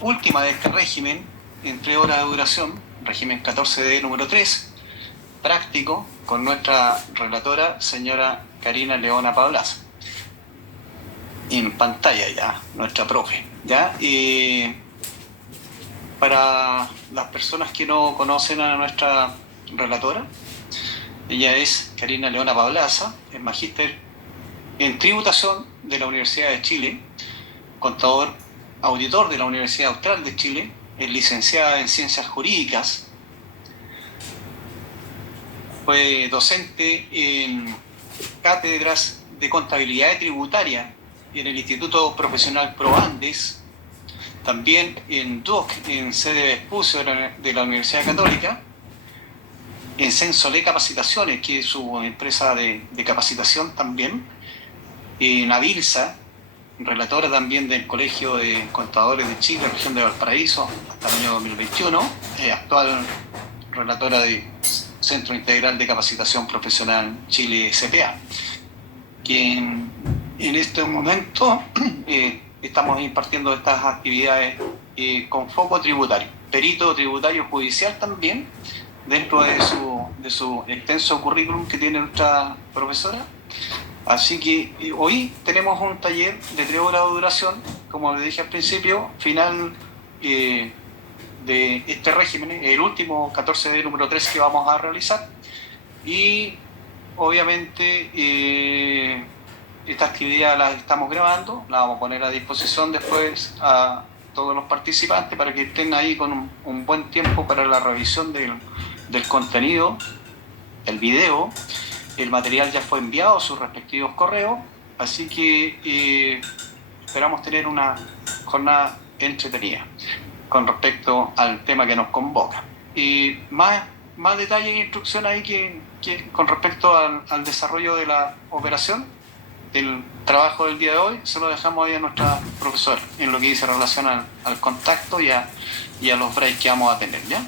última de este régimen, en 3 horas de duración, régimen 14D número 3, práctico, con nuestra relatora, señora Karina Leona Pablaza. En pantalla ya, nuestra profe. ¿Ya? Para las personas que no conocen a nuestra relatora, ella es Karina Leona Pablaza, es magíster en tributación de la Universidad de Chile, contador auditor de la Universidad Austral de Chile, es licenciada en Ciencias Jurídicas, fue docente en cátedras de contabilidad tributaria en el Instituto Profesional ProAndes, también en DUOC, en sede de Vespucio de la Universidad Católica, en Sensole Capacitaciones, que es su empresa de capacitación también, en Avilsa, relatora también del Colegio de Contadores de Chile, región de Valparaíso, hasta el año 2021, actual relatora de Centro Integral de Capacitación Profesional Chile CPA, que en este momento estamos impartiendo estas actividades con foco tributario, perito tributario judicial también, dentro de su extenso currículum que tiene nuestra profesora. Así que hoy tenemos un taller de 3 horas de duración, como les dije al principio, final de este régimen, el último 14D número 3 que vamos a realizar. Y obviamente esta actividad la estamos grabando, la vamos a poner a disposición después a todos los participantes para que estén ahí con un buen tiempo para la revisión del contenido, el video. El material ya fue enviado a sus respectivos correos, así que esperamos tener una jornada entretenida con respecto al tema que nos convoca. Y más detalles e instrucciones ahí que con respecto al desarrollo de la operación, del trabajo del día de hoy, se lo dejamos ahí a nuestra profesora en lo que dice relación al contacto y a los breaks que vamos a tener, ¿ya?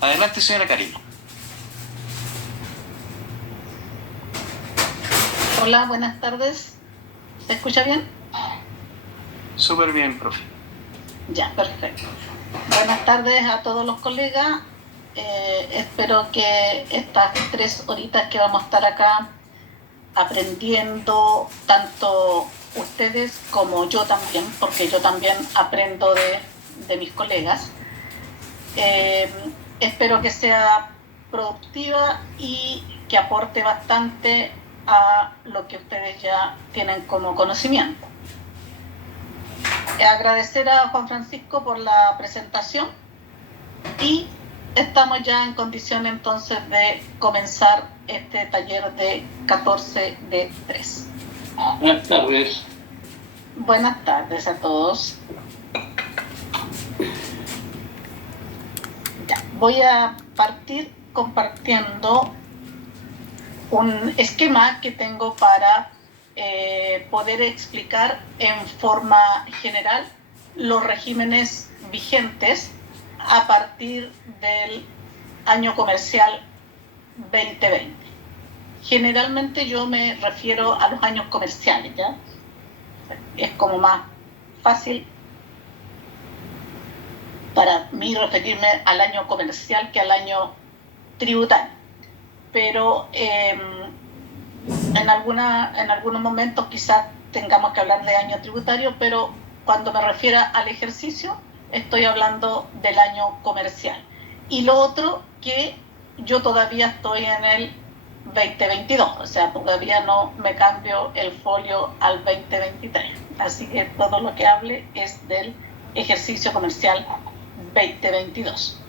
Adelante, señora Karina. Hola, buenas tardes. ¿Se escucha bien? Súper bien, profe. Ya, perfecto. Buenas tardes a todos los colegas. Espero que estas 3 horitas que vamos a estar acá aprendiendo, tanto ustedes como yo también, porque yo también aprendo de mis colegas. Espero que sea productiva y que aporte bastante a lo que ustedes ya tienen como conocimiento. Agradecer a Juan Francisco por la presentación y estamos ya en condiciones entonces de comenzar este taller de 14D3. Buenas tardes. Buenas tardes a todos. Ya, voy a partir compartiendo un esquema que tengo para poder explicar en forma general los regímenes vigentes a partir del año comercial 2020. Generalmente yo me refiero a los años comerciales, ¿ya? Es como más fácil para mí referirme al año comercial que al año tributario. Pero en algunos momentos quizás tengamos que hablar de año tributario, pero cuando me refiero al ejercicio estoy hablando del año comercial. Y lo otro, que yo todavía estoy en el 2022, o sea, todavía no me cambio el folio al 2023. Así que todo lo que hable es del ejercicio comercial 2022.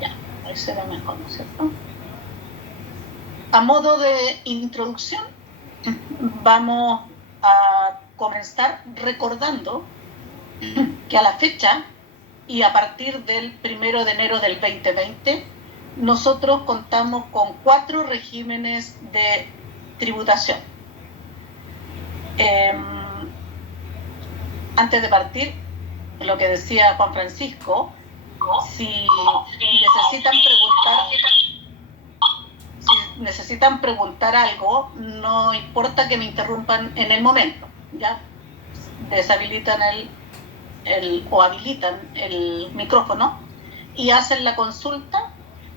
Ya, ahí se ve mejor, ¿no es cierto? A modo de introducción, vamos a comenzar recordando que a la fecha y a partir del 1 de enero del 2020, nosotros contamos con 4 regímenes de tributación. Antes de partir, lo que decía Juan Francisco, si necesitan preguntar algo, no importa que me interrumpan en el momento, ¿ya? deshabilitan o habilitan el micrófono y hacen la consulta,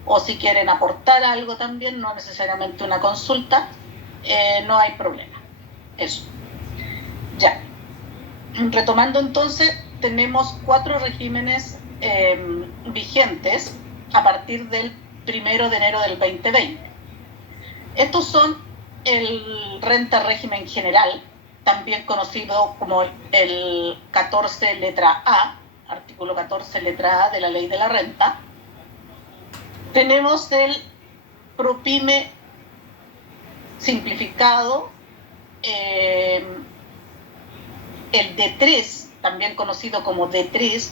o si quieren aportar algo también, no necesariamente una consulta, no hay problema. Eso. Ya. Retomando entonces, tenemos 4 regímenes vigentes a partir del 1 de enero del 2020. Estos son el renta régimen general, también conocido como el 14 letra A, artículo 14 letra A de la Ley de la Renta. Tenemos el PROPYME simplificado, el D3, también conocido como D3,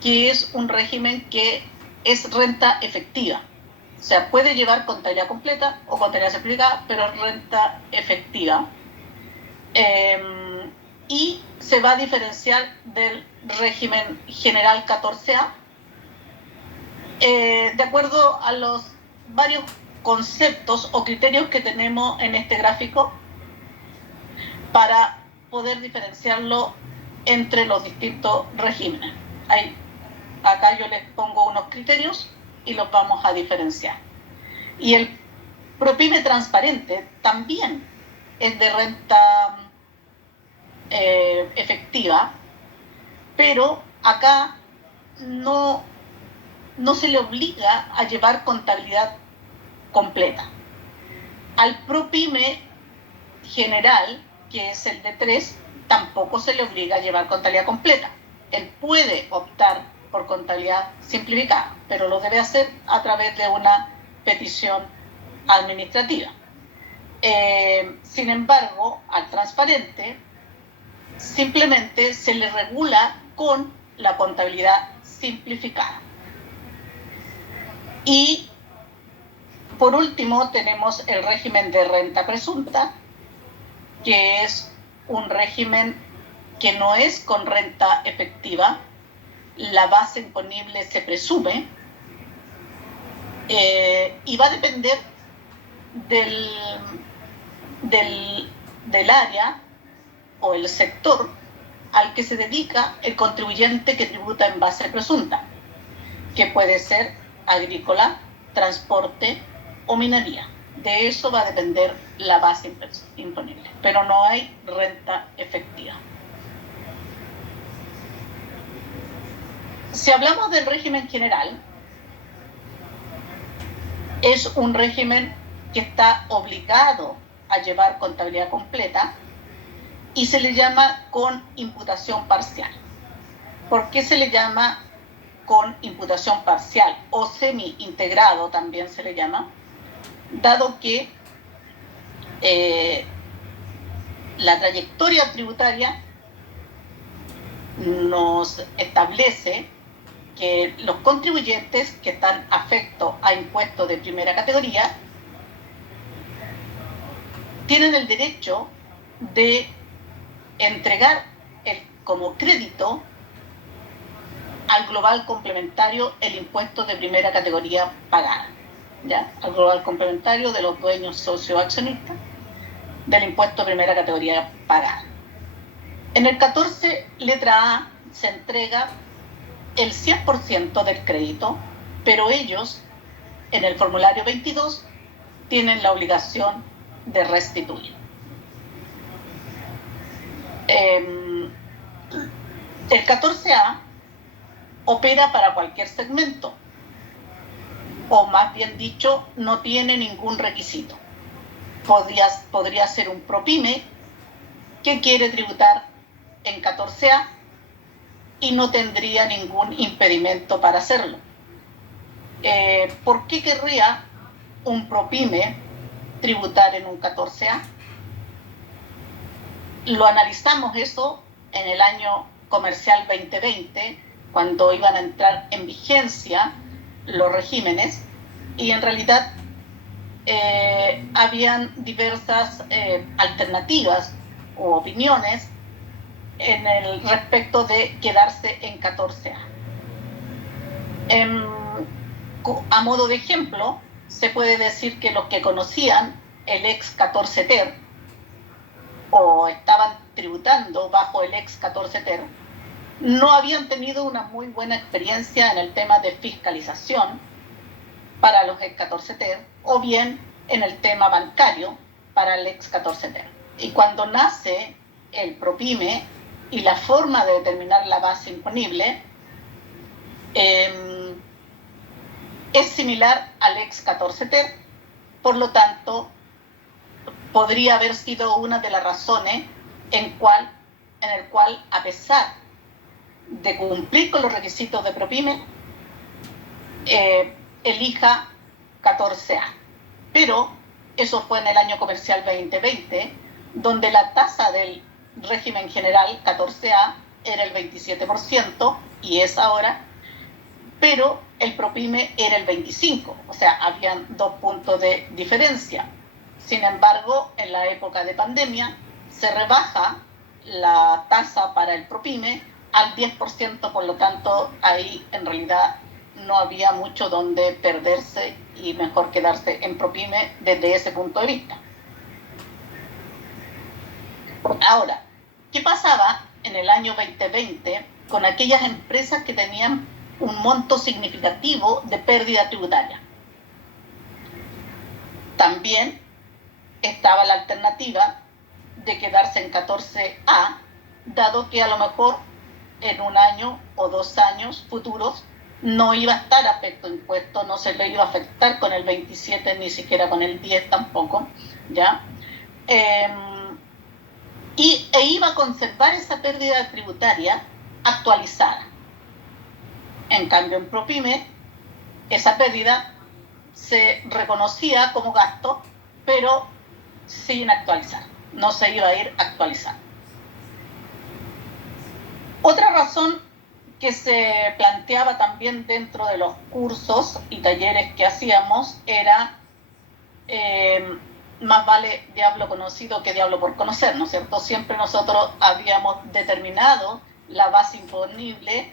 que es un régimen que es renta efectiva. O sea, puede llevar contabilidad completa o contabilidad simplificada, pero es renta efectiva. Y se va a diferenciar del régimen general 14A, de acuerdo a los varios conceptos o criterios que tenemos en este gráfico para poder diferenciarlo entre los distintos regímenes. Acá yo les pongo unos criterios y los vamos a diferenciar. Y el PROPYME transparente también es de renta efectiva, pero acá no se le obliga a llevar contabilidad completa. Al PROPYME general, que es el D3, tampoco se le obliga a llevar contabilidad completa. Él puede optar por contabilidad simplificada, pero lo debe hacer a través de una petición administrativa. Sin embargo, al transparente simplemente se le regula con la contabilidad simplificada. Y por último tenemos el régimen de renta presunta, que es un régimen que no es con renta efectiva. La base imponible se presume y va a depender del área o el sector al que se dedica el contribuyente que tributa en base presunta, que puede ser agrícola, transporte o minería. De eso va a depender la base imponible, pero no hay renta efectiva. Si hablamos del régimen general, es un régimen que está obligado a llevar contabilidad completa y se le llama con imputación parcial. ¿Por qué se le llama con imputación parcial o semi-integrado también se le llama? Dado que la trayectoria tributaria nos establece que los contribuyentes que están afectos a impuestos de primera categoría tienen el derecho de entregar como crédito al global complementario el impuesto de primera categoría pagada, ¿ya? Al global complementario de los dueños socioaccionistas del impuesto de primera categoría pagada. En el 14, letra A, se entrega el 100% del crédito, pero ellos, en el formulario 22, tienen la obligación de restituir. El 14A opera para cualquier segmento, o más bien dicho, no tiene ningún requisito. Podría ser un PROPYME que quiere tributar en 14A y no tendría ningún impedimento para hacerlo. ¿Por qué querría un PROPYME tributar en un 14A? Lo analizamos eso en el año comercial 2020, cuando iban a entrar en vigencia los regímenes, y en realidad habían diversas alternativas o opiniones en el respecto de quedarse en 14A. A modo de ejemplo, se puede decir que los que conocían el ex 14 TER o estaban tributando bajo el ex 14 ter no habían tenido una muy buena experiencia en el tema de fiscalización para los ex 14 ter o bien en el tema bancario para el ex 14 ter. Y cuando nace el PROPYME y la forma de determinar la base imponible es similar al ex 14 ter, por lo tanto podría haber sido una de las razones en el cual, a pesar de cumplir con los requisitos de PROPYME, elija 14A. Pero eso fue en el año comercial 2020, donde la tasa del régimen general 14A era el 27%, y es ahora, pero el PROPYME era el 25%, o sea, habían 2 puntos de diferencia. Sin embargo, en la época de pandemia, se rebaja la tasa para el PROPYME al 10%, por lo tanto, ahí en realidad no había mucho donde perderse y mejor quedarse en PROPYME desde ese punto de vista. Ahora, ¿qué pasaba en el año 2020 con aquellas empresas que tenían un monto significativo de pérdida tributaria? También estaba la alternativa de quedarse en 14A, dado que a lo mejor en un año o 2 años futuros no iba a estar afecto a impuestos, no se le iba a afectar con el 27, ni siquiera con el 10 tampoco, ¿ya? E iba a conservar esa pérdida tributaria actualizada. En cambio, en PROPYME, esa pérdida se reconocía como gasto, pero sin actualizar, no se iba a ir actualizando. Otra razón que se planteaba también dentro de los cursos y talleres que hacíamos era más vale diablo conocido que diablo por conocer, ¿no es cierto? Siempre nosotros habíamos determinado la base imponible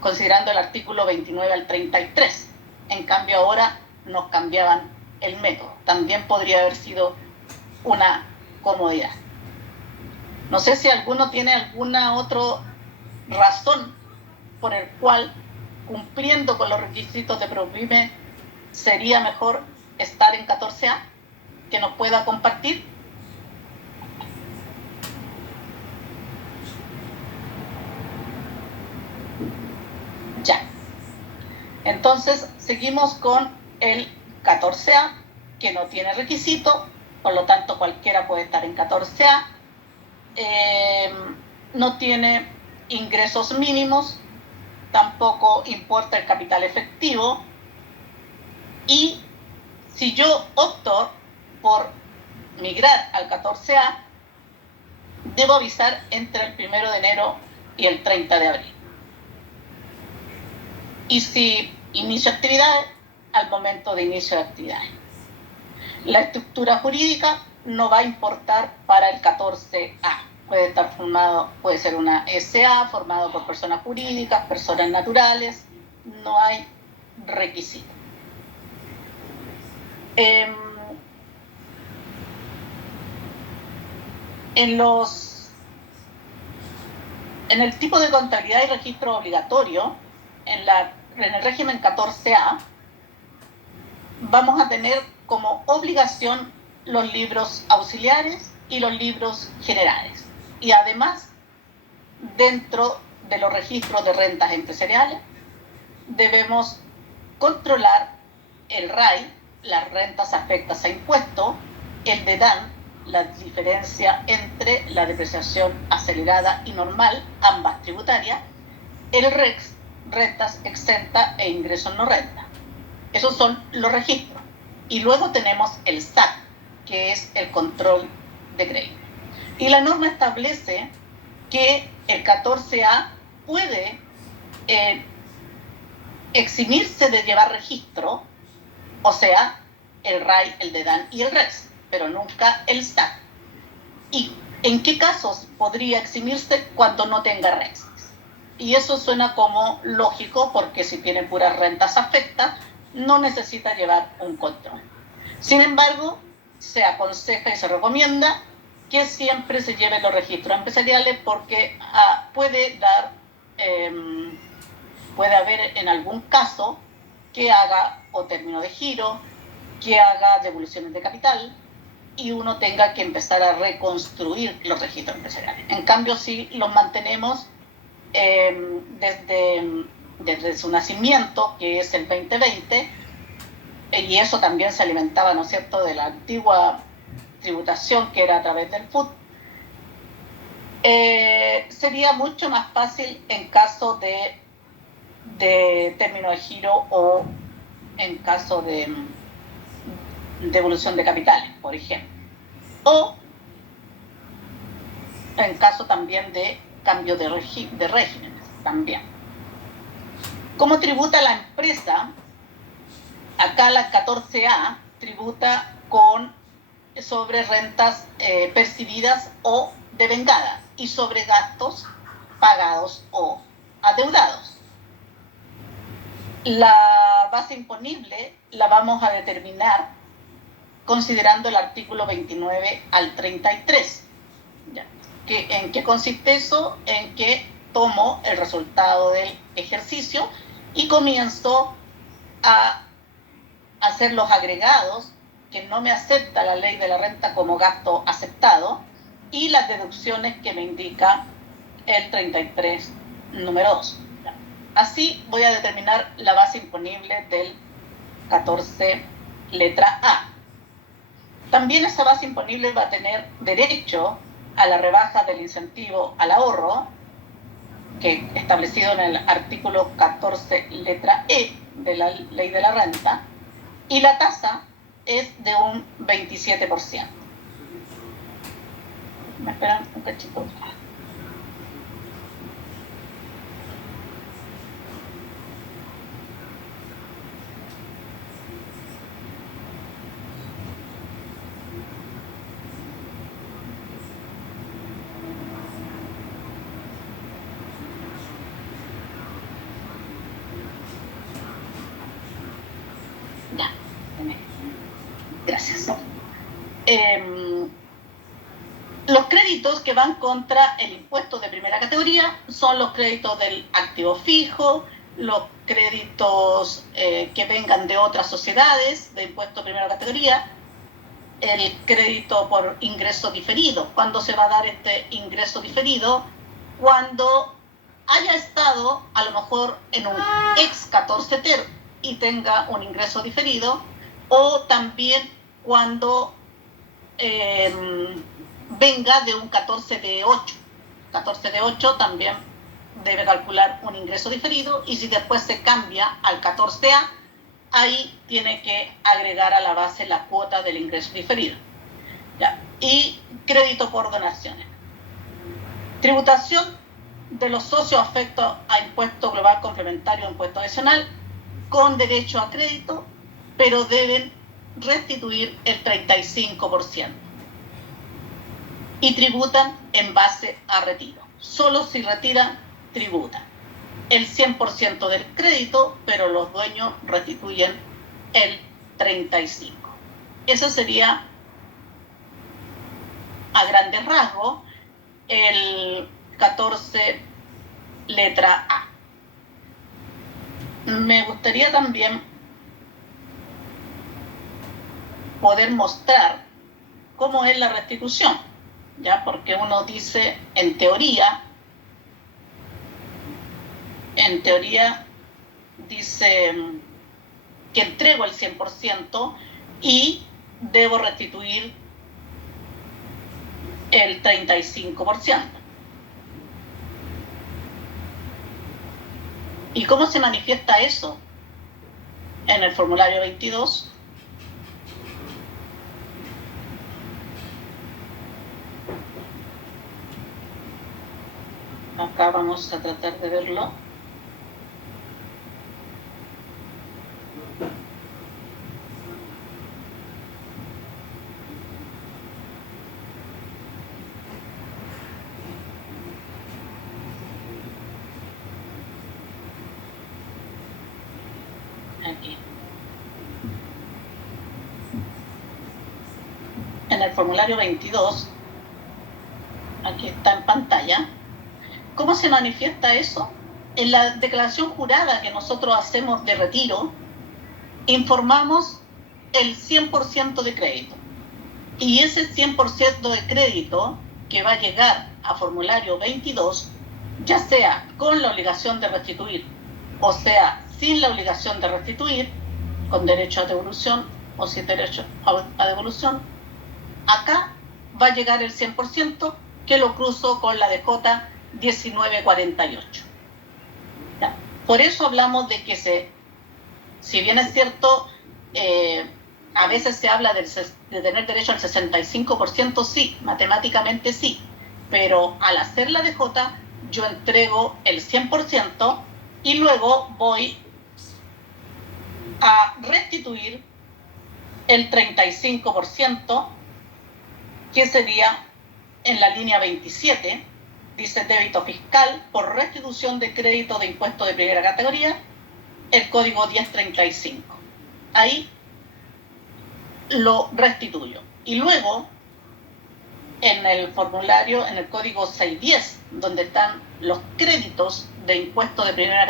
considerando el artículo 29 al 33. En cambio ahora nos cambiaban el método. También podría haber sido una comodidad. No sé si alguno tiene alguna otra razón por el cual, cumpliendo con los requisitos de PROPYME, sería mejor estar en 14A, que nos pueda compartir. Ya. Entonces, seguimos con el 14A, que no tiene requisito, por lo tanto cualquiera puede estar en 14A. No tiene ingresos mínimos, tampoco importa el capital efectivo, y si yo opto por migrar al 14A, debo avisar entre el 1 de enero y el 30 de abril. Y si inicio actividades, al momento de inicio de actividades. La estructura jurídica no va a importar para el 14A. Puede ser una SA, formado por personas jurídicas, personas naturales, no hay requisito. En el tipo de contabilidad y registro obligatorio, en el régimen 14A, vamos a tener como obligación los libros auxiliares y los libros generales. Y además, dentro de los registros de rentas empresariales, debemos controlar el RAI, las rentas afectas a impuestos, el DEDAN, la diferencia entre la depreciación acelerada y normal, ambas tributarias, el REX, rentas exentas e ingresos no renta. Esos son los registros. Y luego tenemos el SAC, que es el control de crédito. Y la norma establece que el 14A puede eximirse de llevar registro, o sea, el RAI, el DEDAN y el REX, pero nunca el SAC. ¿Y en qué casos podría eximirse? Cuando no tenga REX. Y eso suena como lógico, porque si tiene puras rentas afectas, no necesita llevar un control. Sin embargo, se aconseja y se recomienda que siempre se lleven los registros empresariales, porque puede haber en algún caso que haga o término de giro, que haga devoluciones de capital, y uno tenga que empezar a reconstruir los registros empresariales. En cambio, si los mantenemos desde su nacimiento, que es el 2020, y eso también se alimentaba, ¿no es cierto?, de la antigua tributación que era a través del FUT, sería mucho más fácil en caso de término de giro o en caso de devolución de capitales, por ejemplo, o en caso también de cambio de regímenes también. ¿Cómo tributa la empresa? Acá la 14A tributa sobre rentas percibidas o devengadas y sobre gastos pagados o adeudados. La base imponible la vamos a determinar considerando el artículo 29 al 33. ¿Ya? ¿En qué consiste eso? En que tomo el resultado del ejercicio y comienzo a hacer los agregados que no me acepta la ley de la renta como gasto aceptado y las deducciones que me indica el 33 número 2. Así voy a determinar la base imponible del 14 letra A. También esa base imponible va a tener derecho a la rebaja del incentivo al ahorro, que establecido en el artículo 14 letra E de la ley de la renta, y la tasa es de un 27%. ¿Me esperan un cachito? Gracias. Los créditos que van contra el impuesto de primera categoría son los créditos del activo fijo, los créditos que vengan de otras sociedades de impuesto de primera categoría, el crédito por ingreso diferido. ¿Cuándo se va a dar este ingreso diferido? Cuando haya estado a lo mejor en un ex 14 ter y tenga un ingreso diferido, o también cuando venga de un 14 de 8. 14 de 8 también debe calcular un ingreso diferido, y si después se cambia al 14A, ahí tiene que agregar a la base la cuota del ingreso diferido. ¿Ya? Y crédito por donaciones. Tributación de los socios afectos a impuesto global complementario o impuesto adicional con derecho a crédito, pero deben restituir el 35%. Y tributan en base a retiro. Solo si retiran, tributan el 100% del crédito, pero los dueños restituyen el 35%. Eso sería, a grandes rasgos, el 14 letra A. Me gustaría también poder mostrar cómo es la restitución, ¿ya? Porque uno dice, en teoría dice que entrego el 100% y debo restituir el 35%. ¿Y cómo se manifiesta eso? En el formulario 22. Acá vamos a tratar de verlo. Aquí. En el formulario 22 aquí está en pantalla. ¿Cómo se manifiesta eso? En la declaración jurada que nosotros hacemos de retiro, informamos el 100% de crédito. Y ese 100% de crédito que va a llegar a formulario 22, ya sea con la obligación de restituir, o sea, sin la obligación de restituir, con derecho a devolución o sin derecho a devolución, acá va a llegar el 100% que lo cruzo con la DJ 1948. ¿Ya? Por eso hablamos de que si bien es cierto, a veces se habla de tener derecho al 65%, sí, matemáticamente sí, pero al hacer la DJ yo entrego el 100% y luego voy a restituir el 35%, que sería en la línea 27, dice débito fiscal por restitución de crédito de impuesto de primera categoría, el código 1035. Ahí lo restituyo. Y luego, en el formulario, en el código 610, donde están los créditos de impuesto de primera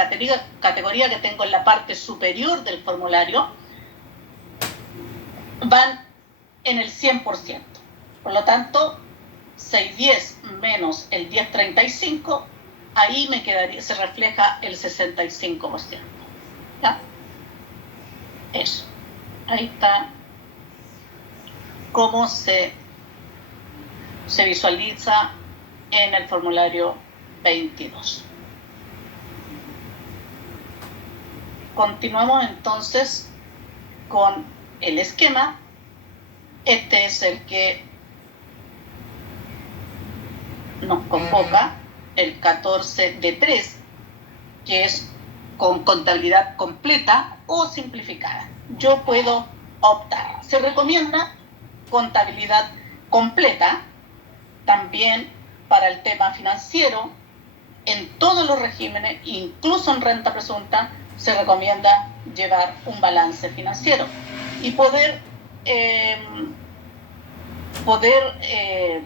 categoría que tengo en la parte superior del formulario, van en el 100%. Por lo tanto, 610 menos el 1035, ahí me quedaría, se refleja el 65%. ¿Ya? Eso. Ahí está cómo se visualiza en el formulario 22. Continuamos entonces con el esquema. Este es el que nos convoca, el 14D3, que es con contabilidad completa o simplificada. Yo puedo optar. Se recomienda contabilidad completa, también para el tema financiero. En todos los regímenes, incluso en renta presunta, se recomienda llevar un balance financiero y poder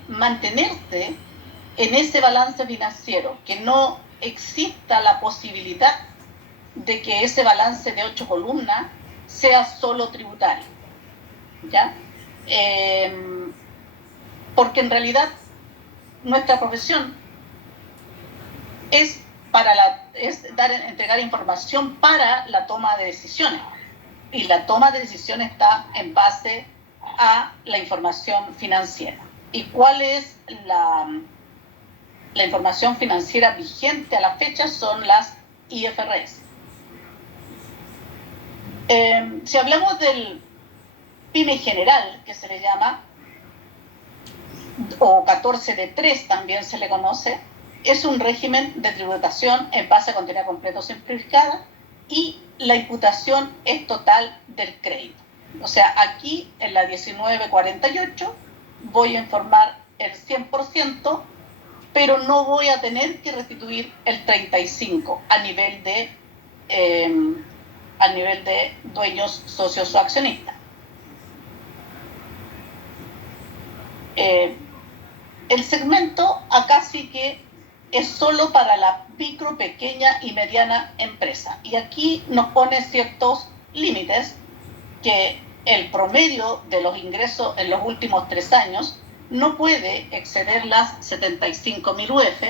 mantenerse en ese balance financiero, que no exista la posibilidad de que ese balance de 8 columnas sea solo tributario, ¿ya? Porque en realidad nuestra profesión es entregar información para la toma de decisiones, y la toma de decisiones está en base a la información financiera. ¿Y cuál es la información financiera vigente a la fecha? Son las IFRS. Si hablamos del PYME general, que se le llama, o 14D3 también se le conoce, es un régimen de tributación en base a contenido completo simplificada, y la imputación es total del crédito. O sea, aquí en la 1948 voy a informar el 100%, pero no voy a tener que restituir el 35% a nivel de dueños, socios o accionistas. El segmento acá sí que es solo para la micro, pequeña y mediana empresa. Y aquí nos pone ciertos límites, que el promedio de los ingresos en los últimos 3 años no puede exceder las 75.000 UF.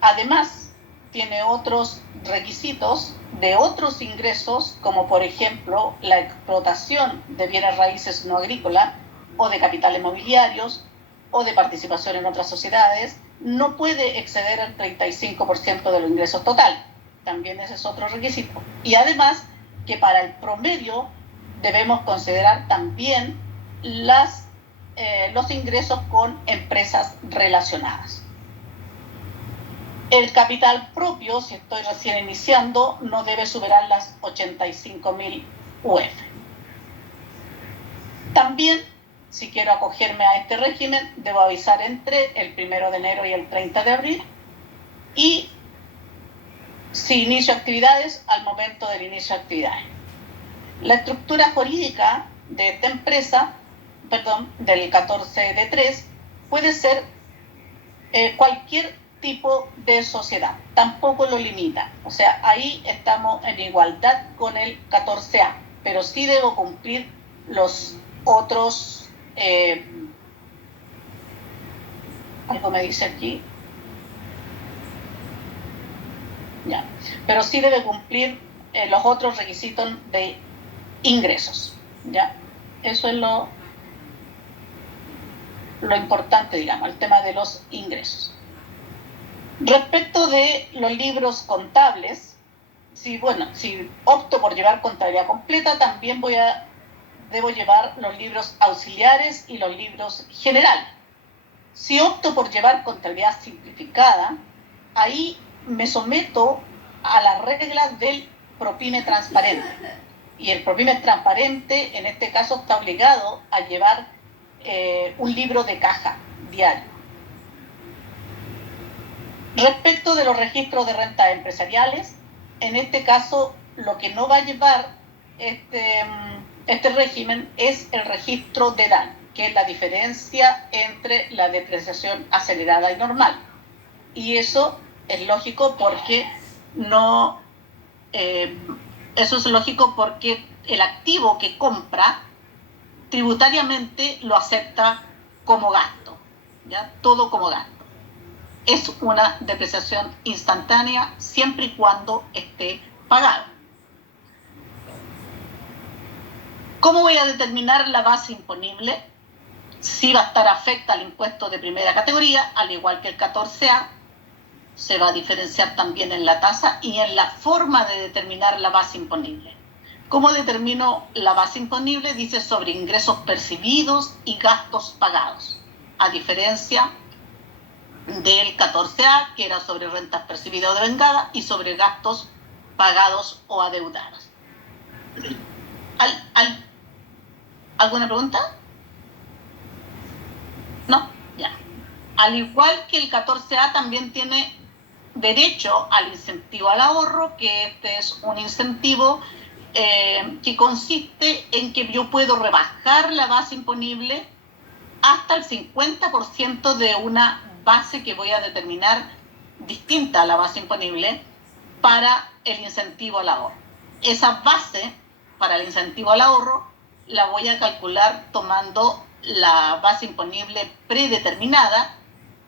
Además, tiene otros requisitos de otros ingresos, como por ejemplo la explotación de bienes raíces no agrícolas o de capitales mobiliarios o de participación en otras sociedades. No puede exceder el 35% de los ingresos total. También ese es otro requisito. Y además que para el promedio debemos considerar también los ingresos con empresas relacionadas. El capital propio, si estoy recién iniciando, no debe superar las 85.000 UF. También, si quiero acogerme a este régimen, debo avisar entre el 1 de enero y el 30 de abril. Y si inicio actividades, al momento del inicio de actividades. La estructura jurídica de esta empresa, del 14D3, puede ser cualquier tipo de sociedad, tampoco lo limita. O sea, ahí estamos en igualdad con el 14A, pero sí debo cumplir los otros, algo me dice aquí, ya, pero sí debe cumplir los otros requisitos de ingresos, ¿ya? Eso es lo importante, digamos, el tema de los ingresos. Respecto de los libros contables, si opto por llevar contabilidad completa, también debo llevar los libros auxiliares y los libros generales. Si opto por llevar contabilidad simplificada, ahí me someto a las reglas del PROPYME transparente. Y el PROPYME transparente, en este caso, está obligado a llevar un libro de caja diario. Respecto de los registros de rentas empresariales, en este caso, lo que no va a llevar este régimen es el registro de daño, que es la diferencia entre la depreciación acelerada y normal. Y eso es lógico porque el activo que compra tributariamente lo acepta como gasto, ¿ya? Todo como gasto. Es una depreciación instantánea siempre y cuando esté pagado. ¿Cómo voy a determinar la base imponible? Si va a estar afecta al impuesto de primera categoría, al igual que el 14A, se va a diferenciar también en la tasa y en la forma de determinar la base imponible. ¿Cómo determino la base imponible? Dice sobre ingresos percibidos y gastos pagados, a diferencia del 14A, que era sobre rentas percibidas o devengadas, y sobre gastos pagados o adeudados. ¿Alguna pregunta? ¿No? Ya. Al igual que el 14A también tiene derecho al incentivo al ahorro, que este es un incentivo que consiste en que yo puedo rebajar la base imponible hasta el 50% de una base que voy a determinar distinta a la base imponible para el incentivo al ahorro. Esa base para el incentivo al ahorro la voy a calcular tomando la base imponible predeterminada,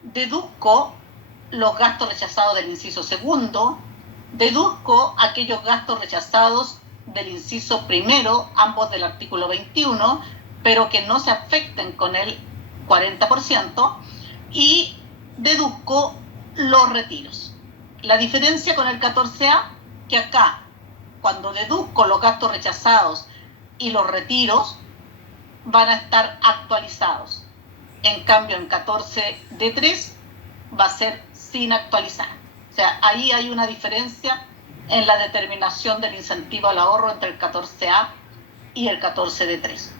deduzco los gastos rechazados del inciso segundo, deduzco aquellos gastos rechazados del inciso primero, ambos del artículo 21, pero que no se afecten con el 40%, y deduzco los retiros. La diferencia con el 14A, que acá, cuando deduzco los gastos rechazados y los retiros, van a estar actualizados. En cambio, en 14D3 va a ser sin actualizar. O sea, ahí hay una diferencia en la determinación del incentivo al ahorro entre el 14A y el 14D3.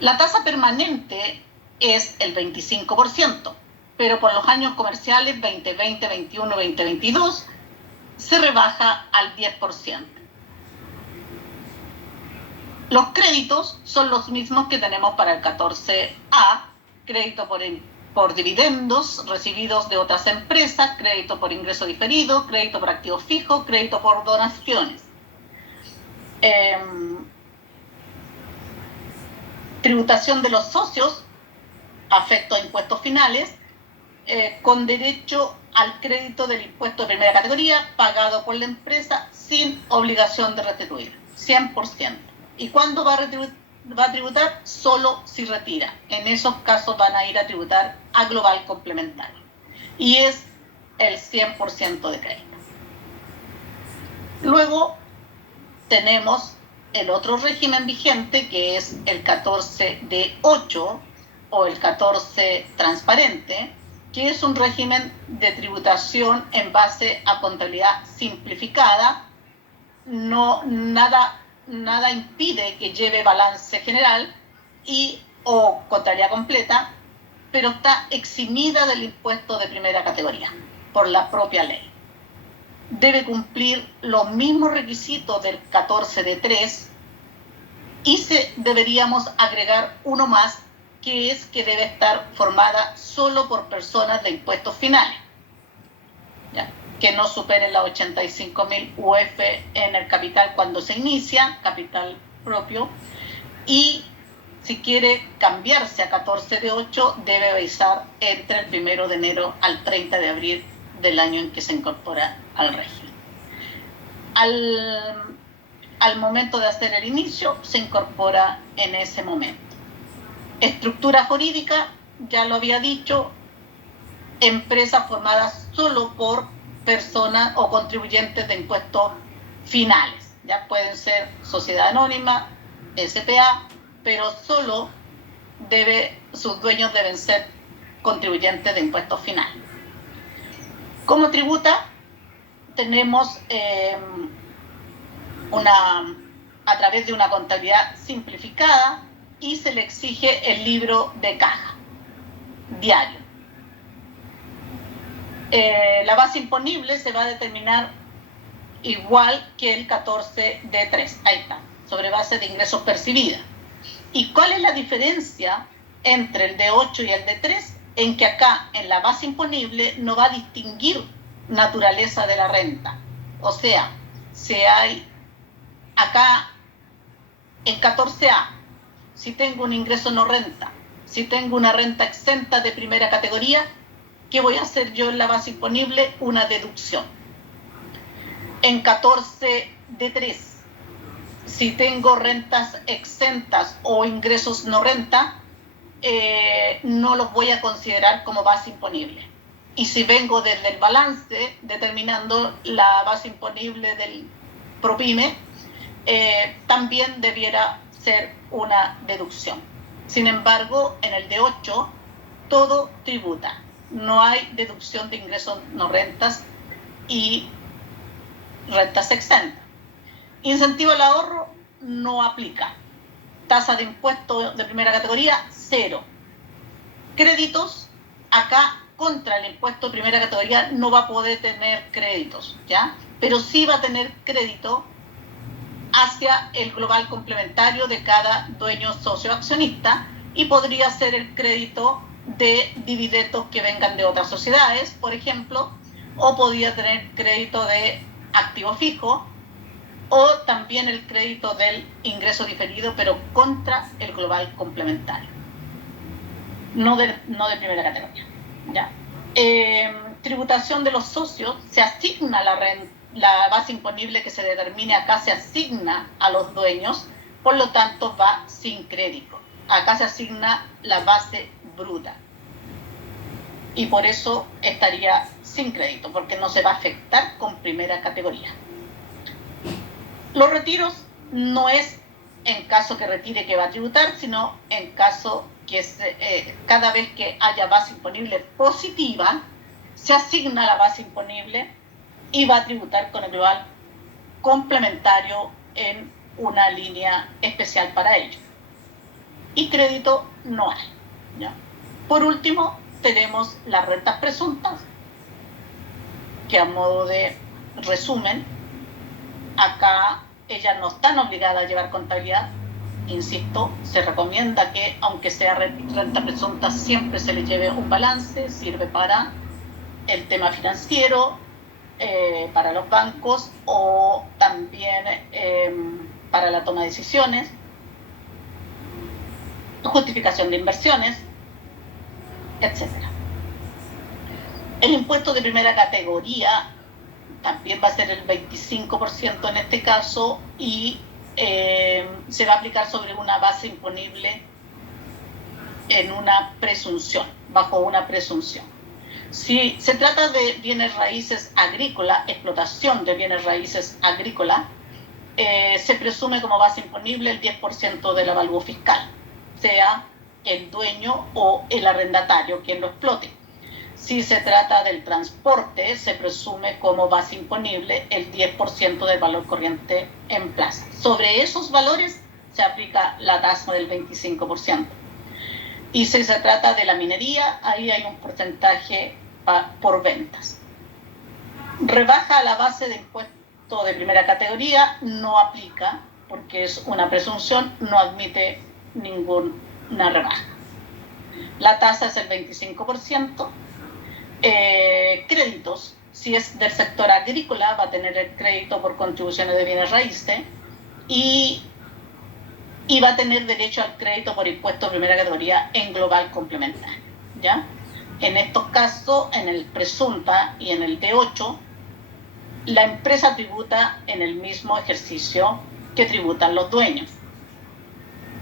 La tasa permanente es el 25%, pero por los años comerciales 2020, 21, 2022 se rebaja al 10%. Los créditos son los mismos que tenemos para el 14A, crédito por dividendos recibidos de otras empresas, crédito por ingreso diferido, crédito por activo fijo, crédito por donaciones. Tributación de los socios, afecto a impuestos finales, con derecho al crédito del impuesto de primera categoría pagado por la empresa sin obligación de restituir, 100%. ¿Y cuándo va a tributar? Solo si retira. En esos casos van a ir a tributar a global complementario. Y es el 100% de crédito. Luego tenemos el otro régimen vigente, que es el 14D8 o el 14 transparente, que es un régimen de tributación en base a contabilidad simplificada. Nada impide que lleve balance general o contabilidad completa, pero está eximida del impuesto de primera categoría por la propia ley. Debe cumplir los mismos requisitos del 14D3 y deberíamos agregar uno más, que es que debe estar formada solo por personas de impuestos finales, ¿ya? Que no superen las 85.000 UF en el capital cuando se inicia, capital propio, y si quiere cambiarse a 14 de 8, debe avisar entre el 1 de enero al 30 de abril del año en que se incorpora al régimen. Al momento de hacer el inicio, se incorpora en ese momento. Estructura jurídica, ya lo había dicho, empresas formadas solo por personas o contribuyentes de impuestos finales. Ya pueden ser sociedad anónima, SPA, pero solo sus dueños deben ser contribuyentes de impuestos finales. ¿Cómo tributa? Tenemos a través de una contabilidad simplificada y se le exige el libro de caja diario. La base imponible se va a determinar igual que el 14 de 3, ahí está, sobre base de ingresos percibidos. ¿Y cuál es la diferencia entre el de 8 y el de 3? En que acá, en la base imponible, no va a distinguir naturaleza de la renta. O sea, si hay acá en 14A, si tengo un ingreso no renta, si tengo una renta exenta de primera categoría, ¿qué voy a hacer yo en la base imponible? Una deducción. En 14 de 3, si tengo rentas exentas o ingresos no renta, no los voy a considerar como base imponible. Y si vengo desde el balance, determinando la base imponible del PROPYME, también debiera ser una deducción. Sin embargo, en el de 8, todo tributa. No hay deducción de ingresos no rentas y rentas exentas. Incentivo al ahorro no aplica. Tasa de impuesto de primera categoría, 0. Créditos, acá contra el impuesto de primera categoría no va a poder tener créditos, ¿ya? Pero sí va a tener crédito hacia el global complementario de cada dueño socio accionista y podría ser el crédito de dividendos que vengan de otras sociedades, por ejemplo, o podría tener crédito de activo fijo, o también el crédito del ingreso diferido, pero contra el global complementario, no de primera categoría, ¿ya? Tributación de los socios, se asigna la base imponible que se determine acá, se asigna a los dueños, por lo tanto va sin crédito. Acá se asigna la base bruta y por eso estaría sin crédito, porque no se va a afectar con primera categoría. Los retiros no es en caso que retire que va a tributar, sino en caso que cada vez que haya base imponible positiva, se asigna la base imponible y va a tributar con el global complementario en una línea especial para ello. Y crédito no hay, ¿ya? Por último, tenemos las rentas presuntas, que a modo de resumen, acá ellas no están obligadas a llevar contabilidad. Insisto, se recomienda que, aunque sea renta presunta, siempre se le lleve un balance, sirve para el tema financiero, para los bancos o también para la toma de decisiones, justificación de inversiones, etc. El impuesto de primera categoría también va a ser el 25% en este caso y se va a aplicar sobre una base imponible en una presunción, bajo una presunción. Si se trata de bienes raíces agrícolas, explotación de bienes raíces agrícolas, se presume como base imponible el 10% del avalúo fiscal, sea el dueño o el arrendatario quien lo explote. Si se trata del transporte, se presume como base imponible el 10% del valor corriente en plaza. Sobre esos valores se aplica la tasa del 25%. Y si se trata de la minería, ahí hay un porcentaje por ventas. Rebaja a la base de impuesto de primera categoría no aplica porque es una presunción, no admite ninguna rebaja. La tasa es el 25%. Créditos, si es del sector agrícola, va a tener el crédito por contribuciones de bienes raíces y va a tener derecho al crédito por impuesto de primera categoría en global complementario, ¿ya? En estos casos, en el presunta y en el D8, la empresa tributa en el mismo ejercicio que tributan los dueños,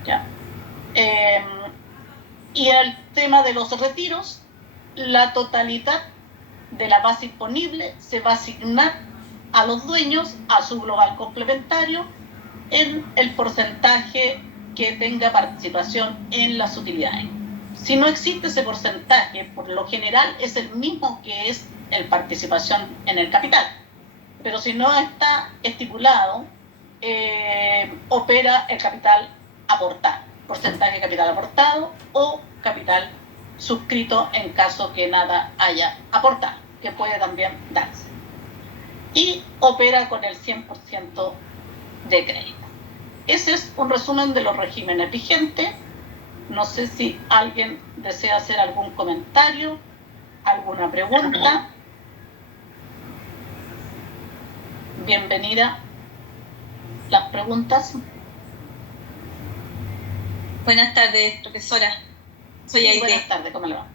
¿ya? Y el tema de los retiros, la totalidad de la base imponible se va a asignar a los dueños, a su global complementario, en el porcentaje que tenga participación en las utilidades. Si no existe ese porcentaje, por lo general es el mismo que es el participación en el capital. Pero si no está estipulado, opera el capital aportado, porcentaje de capital aportado o capital suscrito en caso que nada haya aportado, que puede también darse. Y opera con el 100% de crédito. Ese es un resumen de los regímenes vigentes. No sé si alguien desea hacer algún comentario, alguna pregunta. Bienvenida las preguntas. Buenas tardes, profesora. Soy Aide. Buenas tardes, ¿cómo le va?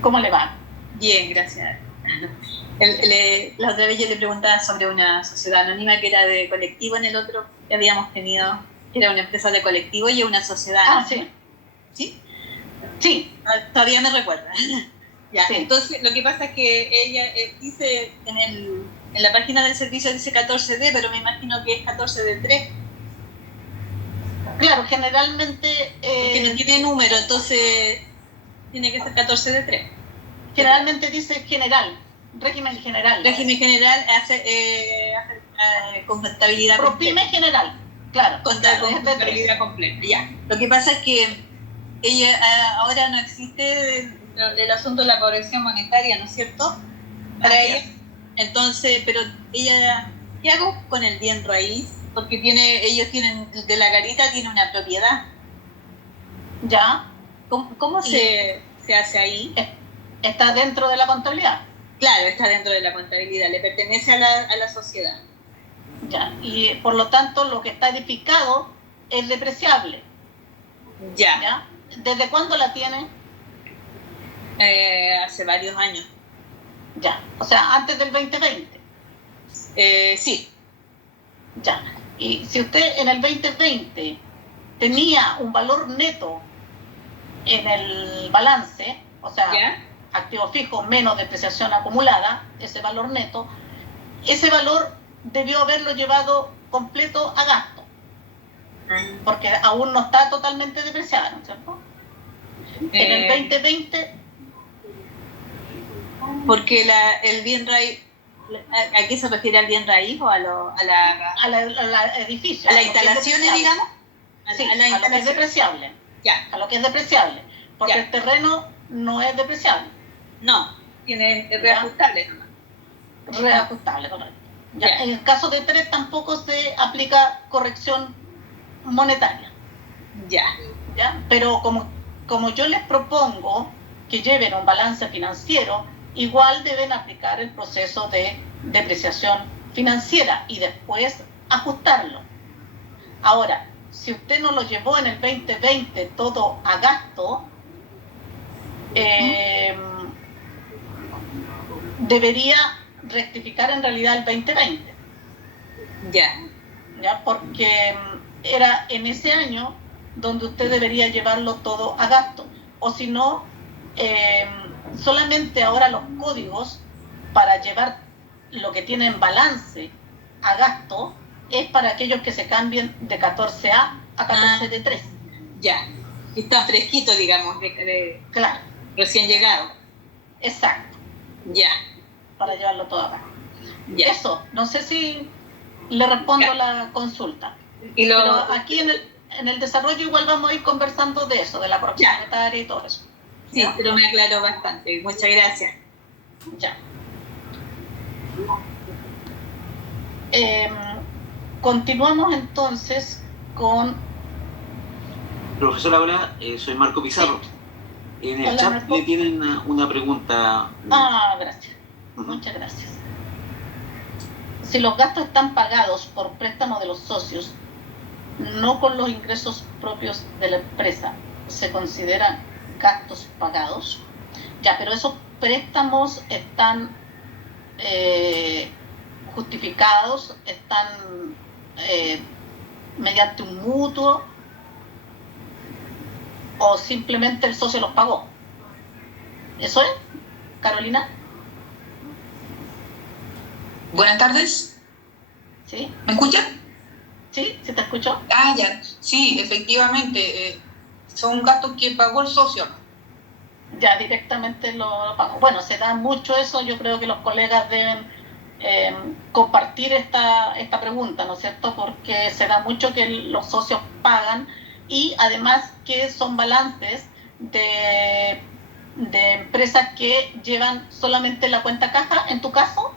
¿Cómo le va? Bien, gracias. La otra vez yo le preguntaba sobre una sociedad anónima que era de colectivo, en el otro que habíamos tenido, que era una empresa de colectivo y una sociedad. Ah, sí. ¿Sí? Sí. Todavía me recuerda. Ya, sí. Entonces lo que pasa es que ella dice, en la página del servicio dice 14D, pero me imagino que es 14D3. Claro, generalmente... que no tiene número, entonces tiene que ser 14D3. Generalmente dice general, régimen general. Régimen general con contabilidad ProPyme general, claro. Contabilidad completa, ya. Lo que pasa es que ella ahora no existe el asunto de la corrección monetaria, ¿no es cierto? Para ella. Entonces, pero ella, ¿qué hago con el bien raíz? Porque ellos tienen, de la garita tiene una propiedad. ¿Ya? ¿Cómo se hace ahí? Está dentro de la contabilidad. Claro, está dentro de la contabilidad, le pertenece a la sociedad. Ya, y por lo tanto lo que está edificado es depreciable. Ya. ¿Desde cuándo la tiene? Hace varios años. Ya, o sea, antes del 2020. Sí. Ya, y si usted en el 2020 tenía un valor neto en el balance, o sea, ¿ya? Activo fijo menos depreciación acumulada, ese valor neto, ese valor debió haberlo llevado completo a gasto, porque aún no está totalmente depreciada, ¿no es cierto? En el 2020... Porque el bien raíz, ¿a qué se refiere al bien raíz o a la edificio? ¿A las instalaciones, digamos? Sí, a lo que es depreciable. Ya. A lo que es depreciable, porque ya. el terreno no es depreciable. No, es reajustable nomás. Reajustable, correcto. Ya. En el caso de 3 tampoco se aplica corrección monetaria. Ya. Pero como yo les propongo que lleven un balance financiero, igual deben aplicar el proceso de depreciación financiera y después ajustarlo. Ahora, si usted no lo llevó en el 2020 todo a gasto, debería rectificar en realidad el 2020. ¿Ya? Porque era en ese año donde usted debería llevarlo todo a gasto. O si no, solamente ahora los códigos para llevar lo que tiene en balance a gasto es para aquellos que se cambien de 14A a 14D3. Ya, está fresquito, digamos, claro, recién llegado. Exacto. Ya. Para llevarlo todo acá. Ya. Eso, no sé si le respondo la consulta. Pero aquí en el desarrollo igual vamos a ir conversando de eso, de la corrección monetaria y todo eso. Sí, ¿ya? Pero me aclaró bastante. Muchas gracias. Ya. Continuamos entonces con... Profesora, hola, soy Marco Pizarro. En el Hola, chat Marco. le tienen una pregunta. Gracias. Ujú. Muchas gracias. Si los gastos están pagados por préstamo de los socios, no con los ingresos propios de la empresa, ¿se consideran gastos pagados? Ya, pero esos préstamos están justificados, están mediante un mutuo, o simplemente el socio los pagó. ¿Eso es, Carolina? Buenas tardes, ¿Sí? ¿me escuchan? ¿Sí? ¿Se te escuchó? Ya, sí, efectivamente, son gastos que pagó el socio. Ya directamente lo pago. Bueno, se da mucho eso, yo creo que los colegas deben compartir esta pregunta, ¿no es cierto? Porque se da mucho que los socios pagan y además que son balances de empresas que llevan solamente la cuenta caja, en tu caso,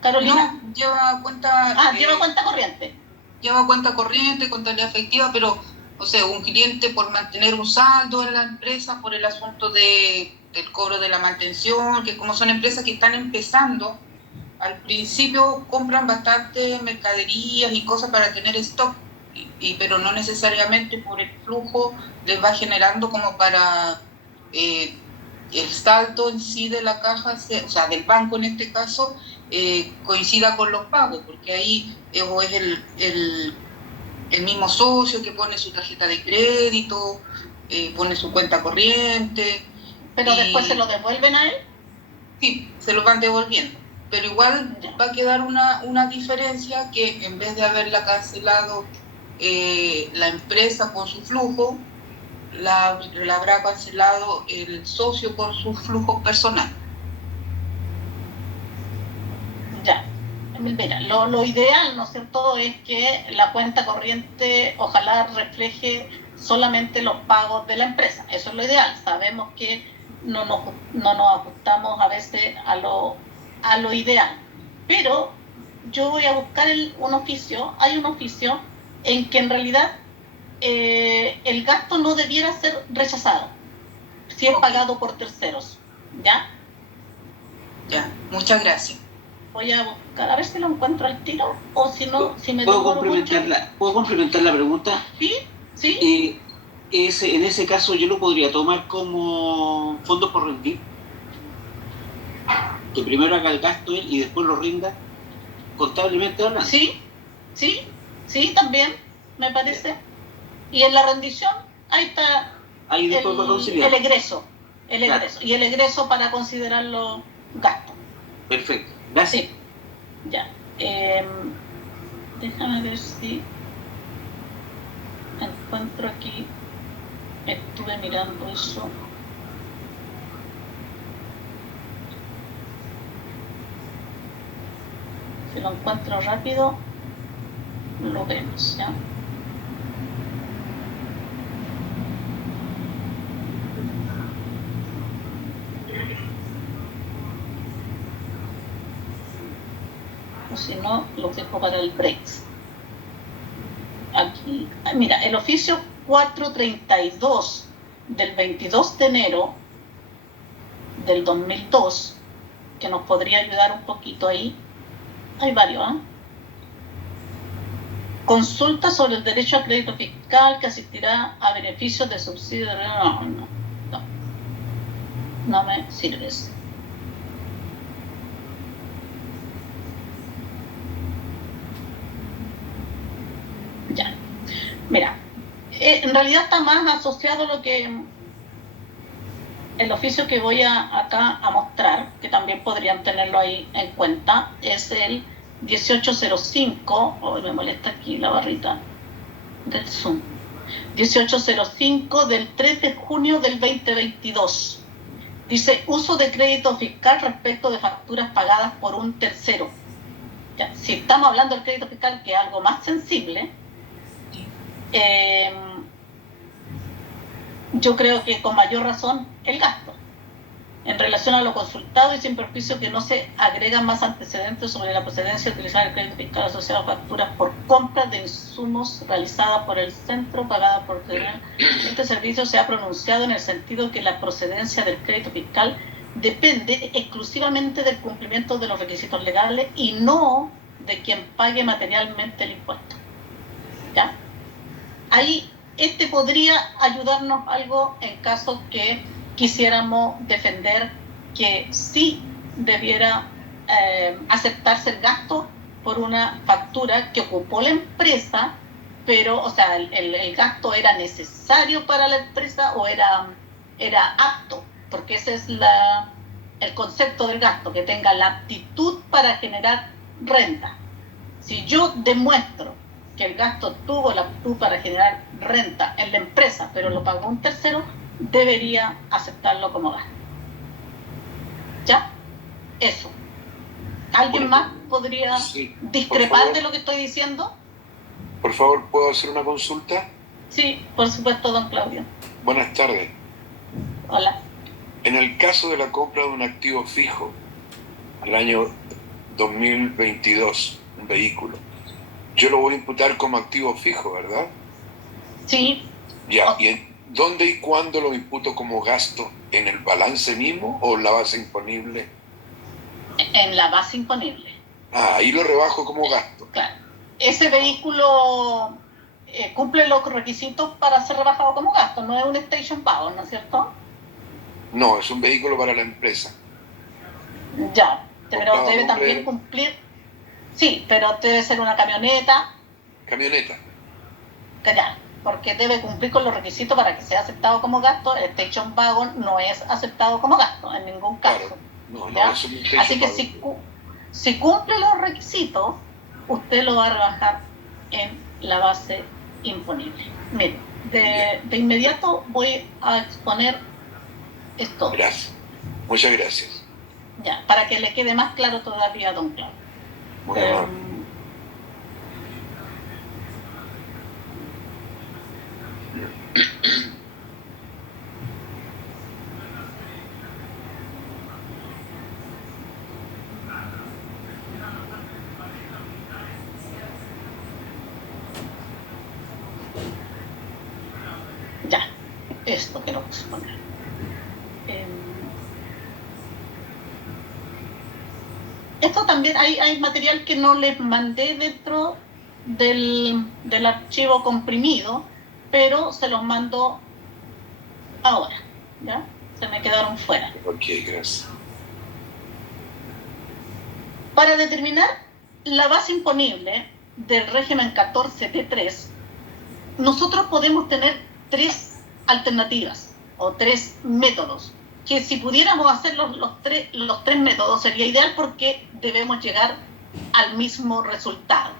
Carolina. No, lleva cuenta... Lleva cuenta corriente. Lleva cuenta corriente, contabilidad efectiva, pero, o sea, un cliente por mantener un saldo en la empresa, por el asunto del cobro de la mantención, que como son empresas que están empezando, al principio compran bastante mercaderías y cosas para tener stock, pero no necesariamente por el flujo les va generando como para el saldo en sí de la caja, o sea, del banco en este caso, coincida con los pagos, porque ahí o es el mismo socio que pone su tarjeta de crédito, pone su cuenta corriente. ¿Pero después se lo devuelven a él? Sí, se lo van devolviendo. Pero igual va a quedar una diferencia que en vez de haberla cancelado la empresa con su flujo, la habrá cancelado el socio con su flujo personal. Ya. Mira, lo ideal, ¿no es cierto?, es que la cuenta corriente ojalá refleje solamente los pagos de la empresa. Eso es lo ideal. Sabemos que no nos ajustamos a veces a lo ideal. Pero yo voy a buscar un oficio. Hay un oficio en que en realidad el gasto no debiera ser rechazado si es pagado por terceros. ¿Ya? Ya, muchas gracias. Voy a buscar, a ver si lo encuentro al tiro, o si no, si me ¿Puedo demoro mucho. ¿Puedo complementar la pregunta? Sí. En ese caso yo lo podría tomar como fondos por rendir, que primero haga el gasto él y después lo rinda contablemente hablando. Sí, también me parece. Y en la rendición ahí está ahí después va a conciliar el egreso, y el egreso para considerarlo gasto. Perfecto, gracias. Sí, ya. Déjame ver si encuentro aquí. Estuve mirando eso. Si lo encuentro rápido, lo vemos, ¿ya? O si no, los dejo para el break. Aquí, mira, el oficio 432 del 22 de enero del 2002, que nos podría ayudar un poquito ahí. Hay varios, ¿eh? Consulta sobre el derecho a crédito fiscal que asistirá a beneficios de subsidio. No me sirve eso. Ya. Mira, en realidad está más asociado a lo que el oficio que voy acá a mostrar, que también podrían tenerlo ahí en cuenta, es el 1805. Hoy me molesta aquí la barrita del Zoom. 1805 del 3 de junio del 2022. Dice, uso de crédito fiscal respecto de facturas pagadas por un tercero. Ya, si estamos hablando del crédito fiscal, que es algo más sensible, yo creo que con mayor razón el gasto. En relación a lo consultado y sin perjuicio que no se agregan más antecedentes sobre la procedencia de utilizar el crédito fiscal asociado a facturas por compra de insumos realizadas por el centro, pagada por este servicio se ha pronunciado en el sentido que la procedencia del crédito fiscal depende exclusivamente del cumplimiento de los requisitos legales y no de quien pague materialmente el impuesto. ¿Ya? Ahí podría ayudarnos algo en caso que quisiéramos defender que sí debiera aceptarse el gasto por una factura que ocupó la empresa, pero, o sea, el gasto era necesario para la empresa o era apto, porque ese es el concepto del gasto, que tenga la aptitud para generar renta. Si yo demuestro que el gasto tuvo la aptitud para generar renta en la empresa, pero lo pagó un tercero, debería aceptarlo como gasto. ¿Ya? Eso. ¿Alguien más podría discrepar de lo que estoy diciendo? Por favor, ¿puedo hacer una consulta? Sí, por supuesto, don Claudio. Buenas tardes. Hola. En el caso de la compra de un activo fijo, al año 2022, un vehículo, yo lo voy a imputar como activo fijo, ¿verdad? Sí. Ya, ¿y dónde y cuándo lo imputo como gasto? ¿En el balance mismo o en la base imponible? En la base imponible. Ahí lo rebajo como gasto. Claro. Ese vehículo cumple los requisitos para ser rebajado como gasto, no es un station wagon, ¿no es cierto? No, es un vehículo para la empresa. Ya, pero debe también cumplir. Sí, pero debe ser una camioneta. Camioneta. Ya, porque debe cumplir con los requisitos para que sea aceptado como gasto. El station wagon no es aceptado como gasto en ningún caso. Claro. No, ¿Ya? es un station Así que wagon. si cumple los requisitos, usted lo va a rebajar en la base imponible. Mire, de inmediato voy a exponer esto. Gracias. Muchas gracias. Ya, para que le quede más claro todavía a don Claudio. Muy amable. Ya, esto quiero exponer. Esto también hay material que no les mandé dentro del archivo comprimido, pero se los mando ahora, ¿ya? Se me quedaron fuera. Ok, gracias. Para determinar la base imponible del régimen 14T3, nosotros podemos tener tres alternativas o tres métodos, que si pudiéramos hacer los tres métodos sería ideal porque debemos llegar al mismo resultado.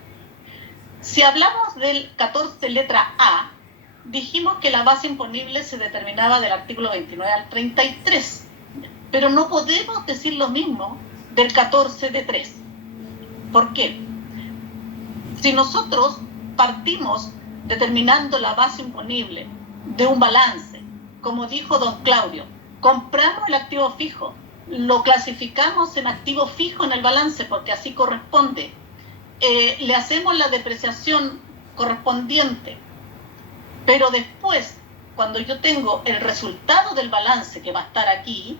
Si hablamos del 14 letra A, dijimos que la base imponible se determinaba del artículo 29 al 33, pero no podemos decir lo mismo del 14 de 3. ¿Por qué? Si nosotros partimos determinando la base imponible de un balance, como dijo don Claudio, compramos el activo fijo, lo clasificamos en activo fijo en el balance porque así corresponde, le hacemos la depreciación correspondiente, pero después, cuando yo tengo el resultado del balance que va a estar aquí,